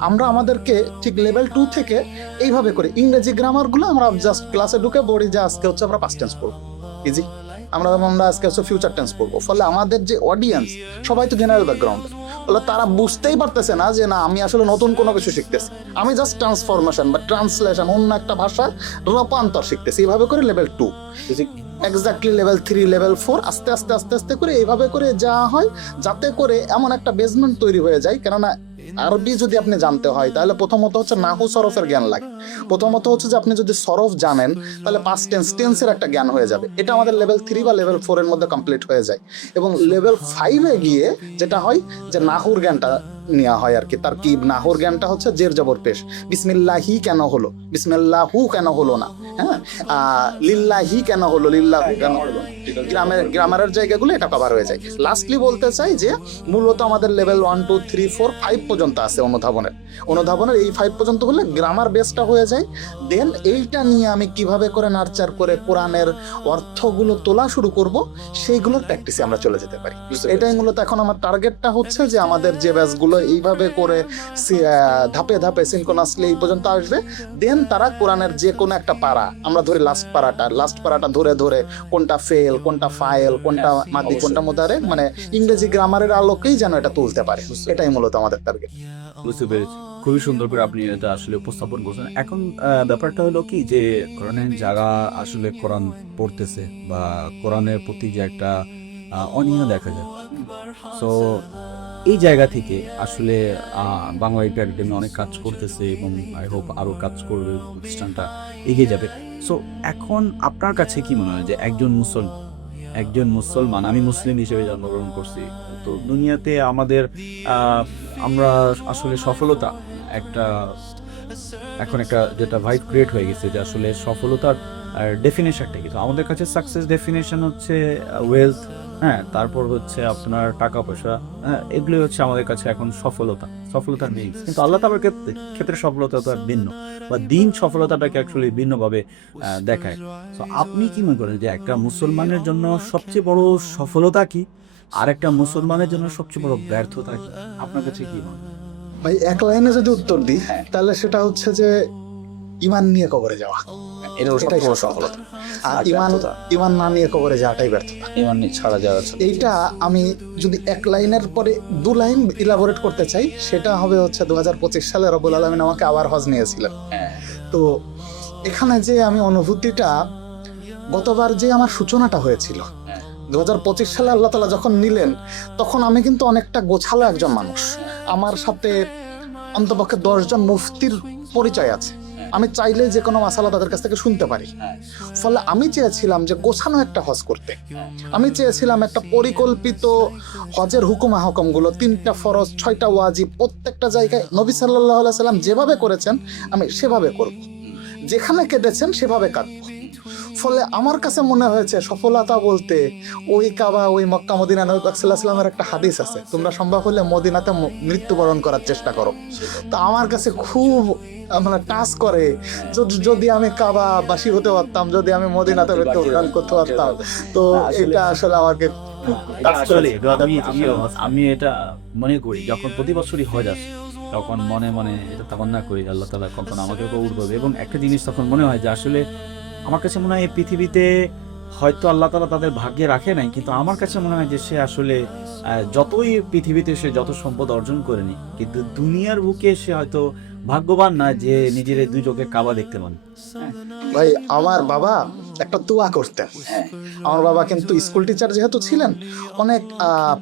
আমরা আমাদেরকে ঠিক লেভেল 2 থেকে এইভাবে করে ইংরেজি গ্রামারগুলো আমরা জাস্ট ক্লাসে ঢুকে পড়ি যে আজকে হচ্ছে আমরা পাস্ট টেন্স পড়বো, ইজি। আমরা আজকে হচ্ছে ফিউচার টেন্স পড়বো। ফলে আমাদের যে অডিয়েন্স সবাই তো জেনারেল ব্যাকগ্রাউন্ড, ফলে তারা বুঝতেই পারতেছে না যে না, আমি আসলে নতুন কোনো কিছু শিখতেছি, আমি জাস্ট ট্রান্সফরমেশন বা ট্রান্সলেশন, অন্য একটা ভাষার রূপান্তর শিখতেছি। এইভাবে করে লেভেল 2, এক্স্যাক্টলি লেভেল 3, লেভেল 4, আস্তে আস্তে আস্তে আস্তে করে এইভাবে করে যাওয়া হয়, যাতে করে এমন একটা বেসমেন্ট তৈরি হয়ে যায়। কেননা আরবি যদি আপনি জানতে হয় তাহলে প্রথমত হচ্ছে নাহু সরফের জ্ঞান লাগে। প্রথমত হচ্ছে যে আপনি যদি সরফ জানেন তাহলে পাস্ট টেন্স, টেন্সের একটা জ্ঞান হয়ে যাবে। এটা আমাদের লেভেল 3 বা লেভেল 4 এর মধ্যে কমপ্লিট হয়ে যায়। এবং লেভেল 5 এ গিয়ে যেটা হয় যে নাহুর জ্ঞানটা নেওয়া হয় আর কি। তার কি নাহুর জ্ঞানটা হচ্ছে জের জবর পেশ, বিসমিল্লাহি কেন হলো, বিসমিল্লাহু কেন হলো না, হ্যাঁ, লিল্লাহি কেন হলো, লিল্লাহু কেন হলো, গ্রামারের জায়গাগুলো এটা কভার হয়ে যায়। লাস্টলি বলতে চাই যে মূলত আমাদের লেভেল 1, 2, 3, 4, 5 পর্যন্ত আছে অনুধাবনের এই 5 পর্যন্ত হলে গ্রামার বেসটা হয়ে যায়। দেন এইটা নিয়ে আমি কিভাবে করে নার্চার করে কোরআনের অর্থগুলো তোলা শুরু করব, সেইগুলোর প্র্যাকটিসে আমরা চলে যেতে পারি। এটাই মূলত এখন আমার টার্গেটটা হচ্ছে যে আমাদের যে ব্যাচগুলো এইভাবে করে ধাপে ধাপে সিনক্রোনাসলি এই পর্যন্ত আসবে, দেন তারা কোরআনের যে কোনো একটা পারা, আমরা ধরি লাস্ট পারাটা ধরে ধরে কোনটা ফেল, কোনটা ফাইল, কোনটা মাদি, কোনটা মুদারে, মানে ইংরেজি গ্রামারের আলোকেই যেন এটা তুলতে পারে। এটাই মূলত আমাদের টার্গেট। বুঝতে পেরেছি, খুবই সুন্দর করে আপনি এটা আসলে উপস্থাপন করছেন। এখন ব্যাপারটা হলো কি, যে কোরআনের যারা আসলে কোরআন পড়তেছে বা কোরআনের প্রতি যে একটা অনীহা দেখা যায়, সো এই জায়গা থেকে আসলে বাংলা একাডেমি অনেক কাজ করতেছে এবং আই হোপ আরও কাজ করবে, প্রতিষ্ঠানটা এগিয়ে যাবে। সো এখন আপনার কাছে কি মনে হয় যে একজন মুসলমান, আমি মুসলিম হিসেবে জন্মগ্রহণ করছি, তো দুনিয়াতে আমাদের আমরা আসলে সফলতা এখন একটা যেটা ভাইব ক্রিয়েট হয়ে গেছে, যে আসলে সফলতার ডেফিনেশনটা কি। তো আমাদের কাছে সাকসেস ডেফিনেশন হচ্ছে ওয়েলথ, হ্যাঁ, তারপর হচ্ছে আপনার টাকা পয়সা, হ্যাঁ, এগুলোই হচ্ছে আমাদের কাছে এখন সফলতার নেই। কিন্তু আল্লাহ তাআলার ক্ষেত্রে সফলতা তো আর ভিন্ন, বা দিন সফলতাটাকে অ্যাকচুয়ালি ভিন্নভাবে দেখায়। তো আপনি কি মনে করেন যে একটা মুসলমানের জন্য সবচেয়ে বড় সফলতা কি, আর একটা মুসলমানের জন্য সবচেয়ে বড় ব্যর্থতা কি? আপনার কাছে কি মনে হয়? ভাই এক লাইনে যদি উত্তর দিই তাহলে সেটা হচ্ছে যে ইমান নিয়ে কবরে যাওয়া, এটা এটাই বড় সফলতা। আর ইমান না নিয়ে কবরে যাওয়াটাই ব্যর্থতা। ইমান ছাড়া যাওয়া এইটা আমি যদি এক লাইনের পরে 2 লাইন ইলাবোরেট করতে চাই, সেটা হবে হচ্ছে 2025 সালে রব্বুল আলামিন আমাকে আবার হজ নিয়েছিলেন। তো এখানে যে আমি অনুভূতিটা, গতবার যে আমার সূচনাটা হয়েছিল 2025 সালে আল্লাহ তাআলা যখন নিলেন, তখন আমি কিন্তু অনেকটা গোছালো একজন মানুষ। আমার সাথে অন্তপক্ষে 10 জন মুফতির পরিচয় আছে, আমি চাইলে যে কোনো মাসালা তাদের কাছ থেকে শুনতে পারি। ফলে আমি চেয়েছিলাম যে গোছানো একটা হজ করতে। আমি চেয়েছিলাম একটা পরিকল্পিত হজের হুকুম আহকামগুলো, 3টা ফরজ, 6টা ওয়াজিব, প্রত্যেকটা জায়গায় নবী সাল্লাল্লাহু আলাইহি সাল্লাম যেভাবে করেছেন আমি সেভাবে করব, যেখানে কেটেছেন সেভাবে কাটব। ফলে আমার কাছে মনে হয়েছে সফলতা বলতে ওই কাবা, ওই মক্কা মদিনা, নবী পাক সাল্লাল্লাহু আলাইহি সাল্লামের একটা হাদিস আছে, তোমরা সম্ভব হলে মদিনাতে মৃত্যুবরণ করার চেষ্টা করো। তো আমার কাছে খুব মানে টাচ করে, যদি আমি কাবাবাসী হতে পারতাম, যদি আমি মদিনাতে মৃত্যুবরণ করতে পারতাম, তো এটা আসলে আমাকে আমি এটা মনে করি, যখন প্রতি বছরই হজ আসে তখন মনে মনে এটা তামান্না করি আল্লাহ তাআলা কখন আমাকে কবুল করবে। এবং একটা জিনিস তখন মনে হয় যে আসলে আমার কাছে মনে হয় এই পৃথিবীতে হয়তো আল্লাহ তাআলা তাদের ভাগ্যে রাখে নাই, কিন্তু আমার কাছে মনে হয় যে সে আসলে যতই পৃথিবীতে সে যত সম্পদ অর্জন করে নি, কিন্তু দুনিয়ার বুকে সে হয়তো ভাগ্যবান না যে নিজের এই 2 চোখে কাবা দেখতে পান। ভাই আমার বাবা একটা দোয়া করতেন। আমার বাবা কিন্তু স্কুল টিচার যেহেতু ছিলেন, অনেক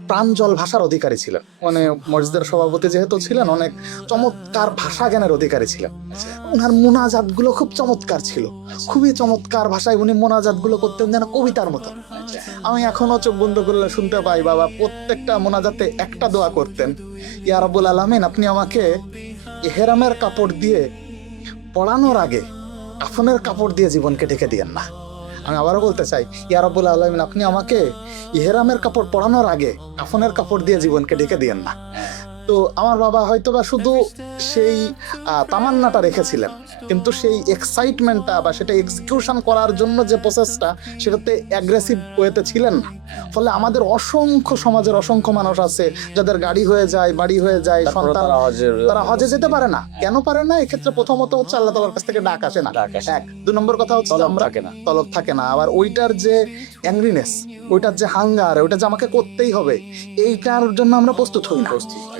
প্রাঞ্জল ভাষার অধিকারী ছিলেন, মানে মসজিদের সভাপতি যেহেতু ছিলেন, অনেক চমৎকার ভাষা জ্ঞানের অধিকারী ছিলেন। ওনার মোনাজাতগুলো খুব চমৎকার ছিল, খুবই চমৎকার ভাষায় উনি মোনাজাতগুলো করতেন যেন কবিতার মতো। আমি এখনো চোখ বন্ধ করলে শুনতে পাই বাবা প্রত্যেকটা মোনাজাতে একটা দোয়া করতেন, ইয়া রাব্বুল আলামিন, আপনি আমাকে ইহরামের কাপড় দিয়ে পড়ানোর আগে কাফনের কাপড় দিয়ে জীবনকে ঢেকে দিয়েন না। আমি আবারও বলতে চাই, ইয়া রাব্বুল আলামিন, আপনি আমাকে ইহরামের কাপড় পরানোর আগে কাফনের কাপড় দিয়ে জীবনকে ঢেকে দিয়েন না। তো আমার বাবা হয়তোবা শুধু সেই তামান্নাটা রেখেছিলেন, কিন্তু সেই এক্সাইটমেন্টটা বা সেটা এক্সিকিউশন করার জন্য যে প্রসেসটা, সেটাতে অ্যাগ্রেসিভ ওয়েতে ছিলেন না। ফলে আমাদের অসংখ্য সমাজের অসংখ্য মানুষ আছে যাদের গাড়ি হয়ে যায়, বাড়ি হয়ে যায়, সন্তান, তারা হজে যেতে পারে না। কেন পারে না? এক্ষেত্রে প্রথমত হচ্ছে আল্লাহ তাআলার কাছ থেকে ডাক আসে না, 2 নম্বর কথা হচ্ছে আমরা তলব থাকে না। আবার ওইটার যে অ্যাংরিনেস, ওইটার যে হাঙ্গার, ওইটা যে আমাকে করতেই হবে, এইটার জন্য আমরা প্রস্তুত হই না।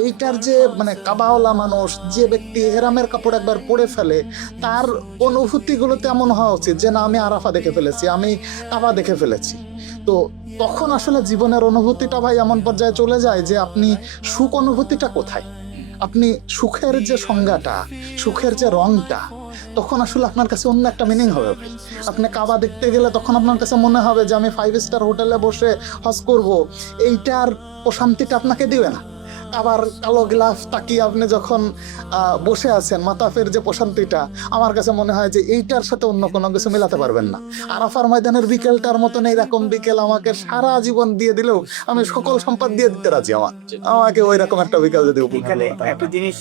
এইটার যে মানে কাবাওয়ালা মানুষ, যে ব্যক্তি ইহরামের কাপড় একবার পরে ফেলে, তার অনুভূতিগুলোতে এমন হওয়া উচিত যে না, আমি আরাফা দেখে ফেলেছি, আমি কাবা দেখে ফেলেছি। তো তখন আসলে জীবনের অনুভূতিটা ভাই এমন পর্যায়ে চলে যায় যে আপনি সুখ অনুভূতিটা কোথায়, আপনি সুখের যে সংজ্ঞাটা, সুখের যে রংটা, তখন আসলে আপনার কাছে অন্য একটা মিনিং হবে ভাই। আপনি কাবা দেখতে গেলে তখন আপনার কাছে মনে হবে যে আমি 5 স্টার হোটেলে বসে হজ করব, এইটার প্রশান্তিটা আপনাকে দিবে না। আবার কালো গ্লাস তাকিয়ে আপনি যখন বসে আছেন, মাতাফের যে প্রশান্তিটা, আমার কাছে মনে হয় যে এইটার সাথে অন্য কোনো কিছু মেলাতে পারবেন না। আরাফার ময়দানের বিকেলটার মতন এইরকম বিকেল আমাকে সারা জীবন দিয়ে দিলেও আমি সকল সম্পদ দিয়ে দিতে রাজি। আমাকে ওই রকম একটা বিকেল যদি এখানে একটা জিনিস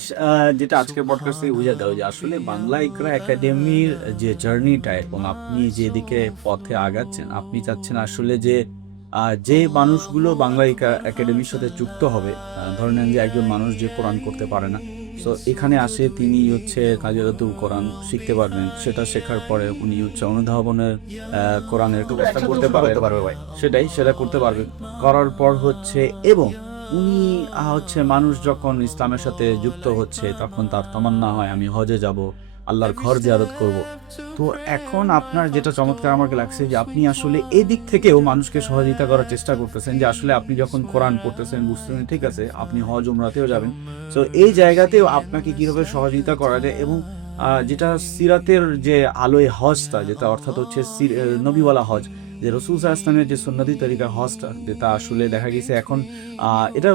যেটা আজকে পডকাস্ট থেকে বুঝে দেওয়া, যে আসলে বাংলা ইকরা একাডেমির যে জার্নিটা এবং আপনি যেদিকে পথে আগাচ্ছেন, আপনি চাচ্ছেন আসলে যে যে মানুষগুলো বাংলা একাডেমির সাথে যুক্ত হবে, ধরে নেন যে একজন মানুষ যে কোরআন করতে পারে না, তো এখানে আসে, তিনি হচ্ছে কাজিরাতুল কোরআন শিখতে পারবেন। সেটা শেখার পরে উনি হচ্ছে অনুধাবনের কোরআনের ব্যবস্থা করতে পারবে, সেটা করতে পারবে। করার পর হচ্ছে, এবং উনি হচ্ছে মানুষ যখন ইসলামের সাথে যুক্ত হচ্ছে, তখন তার তামান্না হয় আমি হজে যাব, আল্লাহর ঘর জিয়ারত করব। তো এখন আপনার যেটা চমৎকার আমাকে লাগছে, যে আপনি আসলে এই দিক থেকেও মানুষকে সহযোগিতা করার চেষ্টা করতেছেন, যে আসলে আপনি যখন কোরআন পড়তেছেন, বুঝতেছেন ঠিক আছে আপনি হজ উমরাতেও যাবেন, তো এই জায়গাতেও আপনাকে কিভাবে সহযোগিতা করা যায়। এবং যেটা সিরাতের যে আলোয় হজটা, যেটা অর্থাৎ হচ্ছে নবীওয়ালা হজ, যে রাসূল সাল্লাল্লাহু আলাইহি ওয়াসাল্লামের যে সুন্নতি তরিকার হজটা, যেটা আসলে দেখা গেছে এখন এটা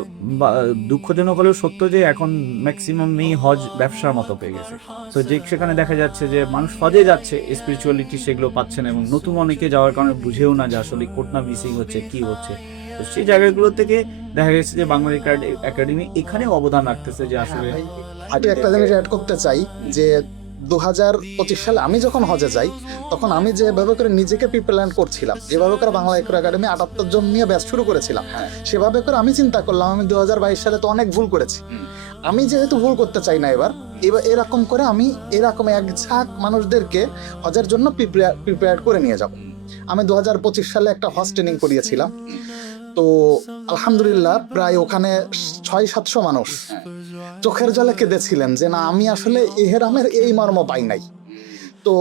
দুঃখজনক হলেও সত্য যে এখন ম্যাক্সিমামই হজ ব্যবসার মতো পেয়ে গেছে। তো যে সেখানে দেখা যাচ্ছে যে মানুষ হজে যাচ্ছে, স্পিরিচুয়ালিটি সেগুলো পাচ্ছে না, এবং নতুন অনেকে যাওয়ার কারণে বুঝেও না যে আসলে কোটনা মিসিং হচ্ছে, কি হচ্ছে। তো সেই জায়গাগুলো থেকে দেখা গেছে যে বাংলা একাডেমি এখানে অবদান রাখতেছে যে আসলে আমি একটা জিনিস অ্যাড করতে চাই যে 2025 সালে আমি যখন হজে যাই তখন আমি যেভাবে করে নিজেকে প্রিপ্ল্যান করছিলাম, যেভাবে করে বাংলা একাডেমি 78 জন নিয়ে ব্যাচ শুরু করেছিলাম, সেভাবে করে আমি চিন্তা করলাম আমি 2022 সালে তো অনেক ভুল করেছি, আমি যেহেতু ভুল করতে চাই না এবার এরকম করে আমি এরকম এক ঝাঁক মানুষদেরকে হজের জন্য প্রিপেয়ার করে নিয়ে যাব। আমি 2025 সালে একটা হজ ট্রেনিং করিয়েছিলাম, তো আলহামদুলিল্লাহ প্রায় ওখানে 600-700 মানুষ চোখের জলে কেঁদেছিলেন যে না আমি আসলে এহেরামের এই মর্ম পাই নাই। তো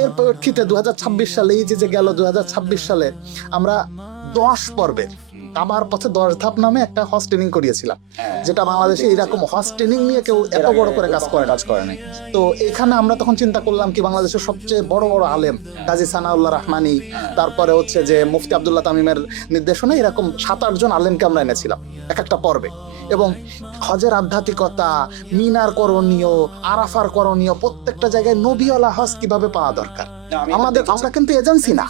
এর প্রেক্ষিতে 2026 সালে এই যে গেল 2026 সালে আমরা 10 পর্বের আমার পথে 10 ধাপ নামে একটা হজ ট্রেনিং করিয়েছিলাম, যেটা বাংলাদেশে এরকম হজ ট্রেনিং নিয়ে কেউ এত বড় করে কাজ করে নাই। তো এখানে আমরা তখন চিন্তা করলাম কি বাংলাদেশের সবচেয়ে বড় বড় আলেম কাজী সানাউল্লাহ রহমানী, তারপরে হচ্ছে যে মুফতি আব্দুল্লাহ তামিমের নির্দেশনায় এরকম 7-8 জন আলেমকে আমরা এনেছিলাম এক একটা পর্বে, এবং হজের আধ্যাত্মিকতা, মিনার করণীয়, আরাফার করণীয়, প্রত্যেকটা জায়গায় নবীওয়ালা হজ কিভাবে পাওয়া দরকার। আমরা কিন্তু এজেন্সি না।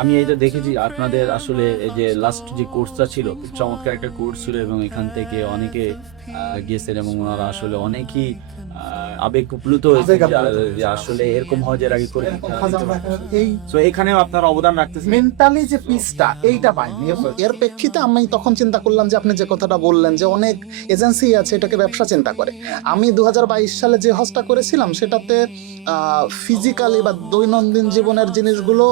আমি এটা দেখেছি আপনাদের আসলে এই যে লাস্ট যে কোর্সটা ছিল খুব চমৎকার একটা কোর্স ছিল, এবং এখান থেকে অনেকে গিয়েছেন এবং ওনারা আসলে অনেকেই আবেগপ্লুত হয়েছে যে আসলে এরকম হজের আগে করে তো এখানেও আপনার অবদান রাখতেছেন। মেন্টালি যে পিসটা এইটা পাইনি, এবং এর প্রেক্ষিতে আমি তখন চিন্তা করলাম যে আপনি যে কথাটা বললেন যে অনেক এজেন্সি আছে এটাকে ব্যবসা চিন্তা করে। আমি 2022 সালে যে হজটা করেছিলাম সেটাতে ফিজিক্যালি বা দৈনন্দিন জীবনের জিনিসগুলো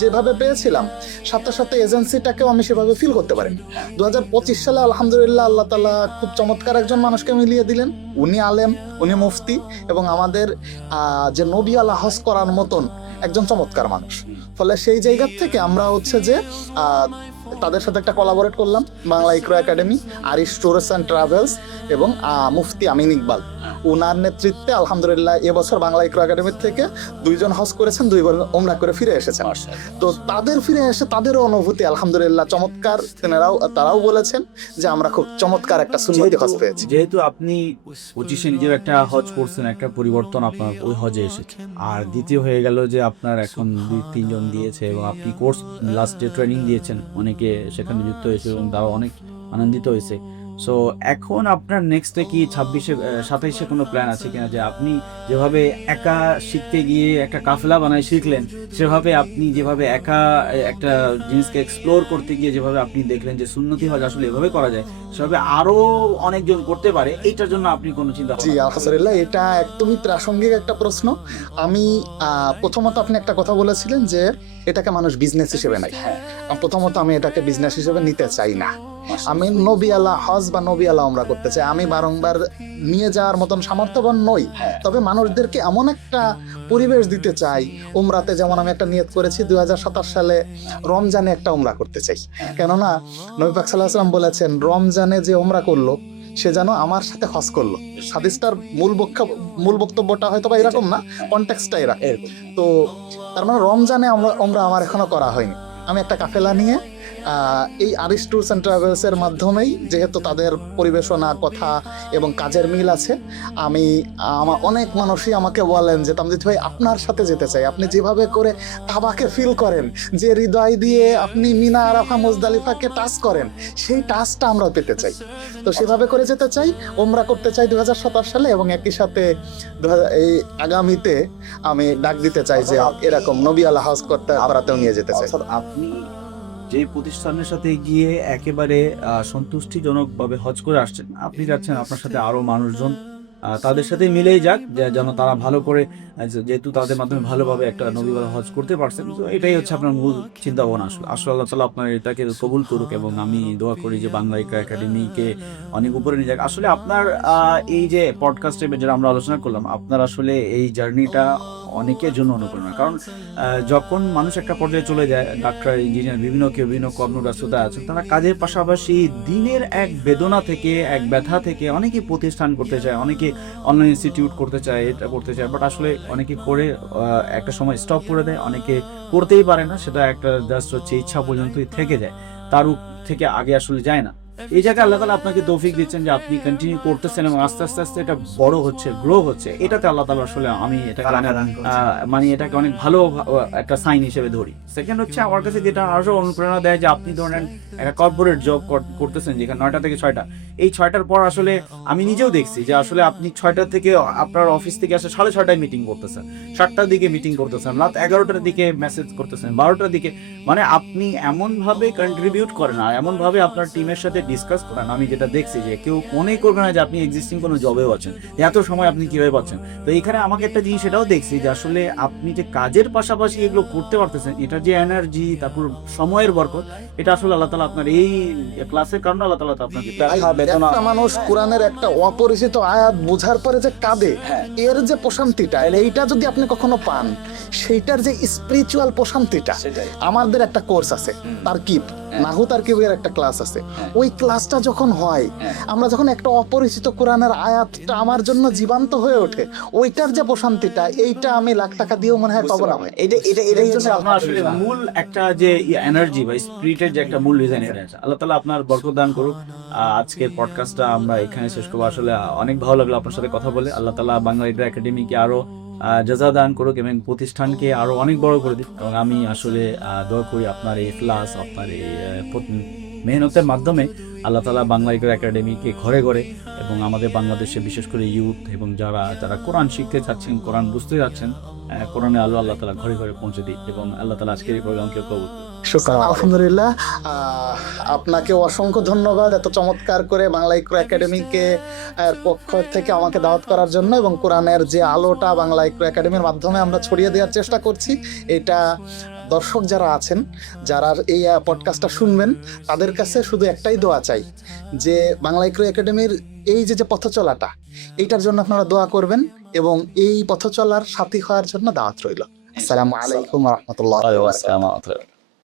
যেভাবে পেয়েছিলাম সাথে সাথে এজেন্সিটাকেও আমি সেভাবে ফিল করতে পারিনি। 2025 সালে আলহামদুলিল্লাহ আল্লাহ তাআলা খুব চমৎকার একজন মানুষকে মিলিয়ে দিলেন, উনি আলেম, উনি মুফতি, এবং আমাদের যে নবী আলা হজ করার মতন একজন চমৎকার মানুষ। ফলে সেই জায়গা থেকে আমরা হচ্ছে যে তাদের সাথে একটা কোলাবোরেট করলাম, Bangla Iqra academy, Arish tours and travels এবং মুফতি আমিন ইকবাল ওনার নেতৃত্বে আলহামদুলিল্লাহ এবছর বাংলা ইকরা একাডেমির থেকে 2 জন হজ করেছেন, 2 বার ওমরা করে ফিরে এসেছেন। তো তাদের ফিরে এসে তাদেরও অনুভূতি আলহামদুলিল্লাহ চমৎকার, তারাও বলেছেন যে আমরা খুব চমৎকার একটা সুন্নতি হজ পেয়েছি। যেহেতু আপনি 25-এ নিজের একটা হজ করছেন, একটা পরিবর্তন আপনার ওই হজে এসেছে, আর দ্বিতীয় হয়ে গেল যে আপনার এখন 2-3 জন দিয়েছে এবং আপনি কোর্স লাস্টে ট্রেনিং দিয়েছেন, অনেকে সেখানে যুক্ত হয়েছে এবং তারা অনেক আনন্দিত হয়েছে। সো এখন আপনার নেক্সটে কি 27-এ কোনো প্ল্যান আছে কিনা, যে আপনি যেভাবে একা শিখতে গিয়ে একটা কাফেলা বানায় শিখলেন, সেভাবে আপনি যেভাবে একা একটা জিনিসকে এক্সপ্লোর করতে গিয়ে যেভাবে আপনি দেখলেন যে সুন্নতি হজ আসলে এভাবে করা যায়, সেভাবে আরো অনেকজন করতে পারে, এইটার জন্য আপনি কোনো চিন্তা? জি আলহামদুলিল্লাহ, এটা একদমই প্রাসঙ্গিক একটা প্রশ্ন। আমি প্রথমত আপনি একটা কথা বলেছিলেন যে এটাকে মানুষ বিজনেস হিসেবে নেয়। প্রথমত আমি এটাকে বিজনেস হিসেবে নিতে চাই না। আমি নবী আলা হজ বা নবী আলা ওমরা করতে চাই। আমি বারংবার নিয়ে যাওয়ার মতন সামর্থ্যবান নই, তবে মানুষদেরকে এমন একটা পরিবেশ দিতে চাই। উমরাতে যেমন আমি একটা নিয়ত করেছি 2027 সালে রমজানে একটা উমরা করতে চাই, কেননা নবী পাক সাল্লাল্লাহু আলাইহি ওয়াসাল্লাম বলেছেন রমজানে যে উমরা করলো সে যেন আমার সাথে হজ করলো। হাদিসটার মূল বক্তব্যটা হয়তো বা এরকম না, কনটেক্সটটা এরকম। তো তার মানে রমজানে আমরা আমার এখনো করা হয়নি। আমি একটা কাফেলা নিয়ে এই আরিশ ট্যুরস অ্যান্ড ট্রাভেলসের মাধ্যমেই, যেহেতু তাদের পরিবেশনা, কথা এবং কাজের মিল আছে, আমার অনেক মানুষই আমাকে বলেন যে তামজিদ ভাই আপনার সাথে যেতে চাই, আপনি যেভাবে করে কাবাকে ফিল করেন, যে হৃদয় দিয়ে আপনি মিনা, আরাফা, মুজদালিফাকে টাচ করেন, সেই টাচটা আমরা পেতে চাই। তো সেভাবে করে যেতে চাই, ওমরা করতে চাই 2027 সালে, এবং একই সাথে এই আগামীতে আমি ডাক দিতে চাই যে এরকম নবী আলা হজ করতে করাতেও নিয়ে যেতে চাই। আপনি যে প্রতিষ্ঠানের সাথে গিয়ে একেবারে সন্তুষ্টিজনকভাবে হজ করে আসছেন, আপনি যাচ্ছেন আপনার সাথে আরো মানুষজন তাদের সাথে মিলেই যাক, যেন তারা ভালো করে, যেহেতু তাদের মাধ্যমে ভালোভাবে একটা নবীওয়ালা হজ করতে পারছেন। তো এটাই হচ্ছে আপনার মূল চিন্তা ভাবনা। আসলে আল্লাহ তাআলা আপনার এটাকে কবুল করুক, এবং আমি দোয়া করি যে বাংলা ইকরা একাডেমিকে অনেক উপরে নিয়ে যাক। আসলে আপনার এই যে পডকাস্টে যেটা আমরা আলোচনা করলাম, আপনার আসলে এই জার্নিটা অনেকের জন্য অনুপ্রেরণা। কারণ যখন মানুষ একটা পর্যায়ে চলে যায়, ডাক্তার, ইঞ্জিনিয়ার, বিভিন্ন কর্মব্যস্ততা আছে, তারা কাজের পাশাপাশি দিনের এক বেদনা থেকে, এক ব্যথা থেকে অনেকে প্রতিষ্ঠান করতে চায়, অনেকে অনলাইন ইনস্টিটিউট করতে চায়, এটা করতে চায়, বাট আসলে অনেকে করে একটা সময় স্টপ করে দেয়, অনেকে করতেই পারে না, সেটা একটা জাস্ট হচ্ছে ইচ্ছা পর্যন্তই থেকে যায়, তার থেকে আগে আসলে যায় না। এই জায়গায় আল্লাহ তাআলা আপনাকে তৌফিক দিচ্ছেন যে আপনি কন্টিনিউ করতেছেন এবং আস্তে আস্তে আস্তে এটা বড় হচ্ছে, গ্রো হচ্ছে। এটাতে আল্লাহ তাআলা আসলে আমি এটাকে মানে এটাকে অনেক ভালো একটা সাইন হিসেবে ধরি। সেকেন্ড হচ্ছে আমার কাছে যেটা আরো অনুপ্রেরণা দেয় যে আপনি ধরেন একটা কর্পোরেট জব করতেছেন যেখানে 9টা থেকে 6টা, এই 6টার পর আসলে আমি নিজেও দেখছি যে আসলে আপনি 6টা থেকে আপনার অফিস থেকে আসে 6:30টায় মিটিং করতেছেন, 7টার দিকে মিটিং করতেছেন, রাত 11টার দিকে মেসেজ করতেছেন, 12টার দিকে, মানে আপনি এমন ভাবে কন্ট্রিবিউট করেন আর এমন ভাবে আপনার টিমের সাথে ডিসকাস করেন। আমি যেটা দেখছি যে কেউ মনেই করবে না যে আপনি এক্সিস্টিং কোনো জবেও আছেন, এত সময় আপনি কিভাবে পাচ্ছেন। তো এখানে আমাকে একটা জিনিস এটাও দেখছি যে আসলে আপনি যে কাজের পাশাপাশি এগুলো করতে পারতেছেন, এটা যে এনার্জি, তারপর সময়ের বরকত, এটা আসলে আল্লাহ তাআলা আপনার এই ক্লাসের কারণে আল্লাহ তাআলা আপনাকে একটা মানুষ কোরআনের একটা অপরিচিত আয়াত বোঝার পরে যে কাঁদে, এর যে প্রশান্তিটা, এইটা যদি আপনি কখনো পান, সেইটার যে স্পিরিচুয়াল প্রশান্তিটা, আমাদের একটা কোর্স আছে তারকিব, নাহু তারকিবের একটা ক্লাস আছে, ওই ক্লাসটা যখন হয়, আমরা যখন একটা অপরিচিত কোরআনের আয়াতটা আমার জন্য জীবন্ত হয়ে ওঠে, ওইটার যে প্রশান্তিটা, এইটা আমি লাখ টাকা দিয়েও মনে হয় পাবো না ভাই। এটাই হচ্ছে আপনার আসলে মূল একটা যে এনার্জি বা স্পিরিটের যে একটা মূল রিজন এটা আছে। আল্লাহ তাআলা আপনার বরকত দান করুক। আজকের পডকাস্টটা আমরা এখানে শেষ করবো। আসলে অনেক ভালো লাগলো আপনার সাথে কথা বলে। আল্লাহ তাআলা বাংলা লিটার একাডেমিকে আরো জাযা দান করুক এবং প্রতিষ্ঠানকে আরো অনেক বড় করে দিক। এবং আমি আসলে দোয়া করি আপনার এই ক্লাস, আপনার এই মেহনতের মাধ্যমে আল্লাহ তাআলা বাংলা লিটার একাডেমিকে ঘরে ঘরে এবং আমাদের বাংলাদেশে বিশেষ করে ইউথ এবং যারা কোরআন শিখতে চাচ্ছেন, কোরআন বুঝতে যাচ্ছেন, কোরআনে আল্লাহ তাআলা ঘরে ঘরে পৌঁছে দিই এবং আল্লাহ তাআলা আজকের এই প্রোগ্রামকে কবুল করুন। আলহামদুলিল্লাহ, আপনাকে অসংখ্য ধন্যবাদ এত চমৎকার করে বাংলা ইকরা একাডেমিকে পক্ষ থেকে আমাকে দাওয়াত করার জন্য, এবং কোরআনের যে আলোটা বাংলা ইকরা একাডেমির মাধ্যমে আমরা ছড়িয়ে দেওয়ার চেষ্টা করছি, এটা দর্শক যারা আছেন, যারা এই পডকাস্টটা শুনবেন, তাদের কাছে শুধু একটাই দোয়া চাই যে বাংলা ইকরা একাডেমির এই যে পথ চলাটা, এইটার জন্য আপনারা দোয়া করবেন এবং এই পথ চলার সাথী হওয়ার জন্য দাওয়াত রইল। আসসালামু আলাইকুম ওয়া রাহমাতুল্লাহি ওয়া বারাকাতুহু।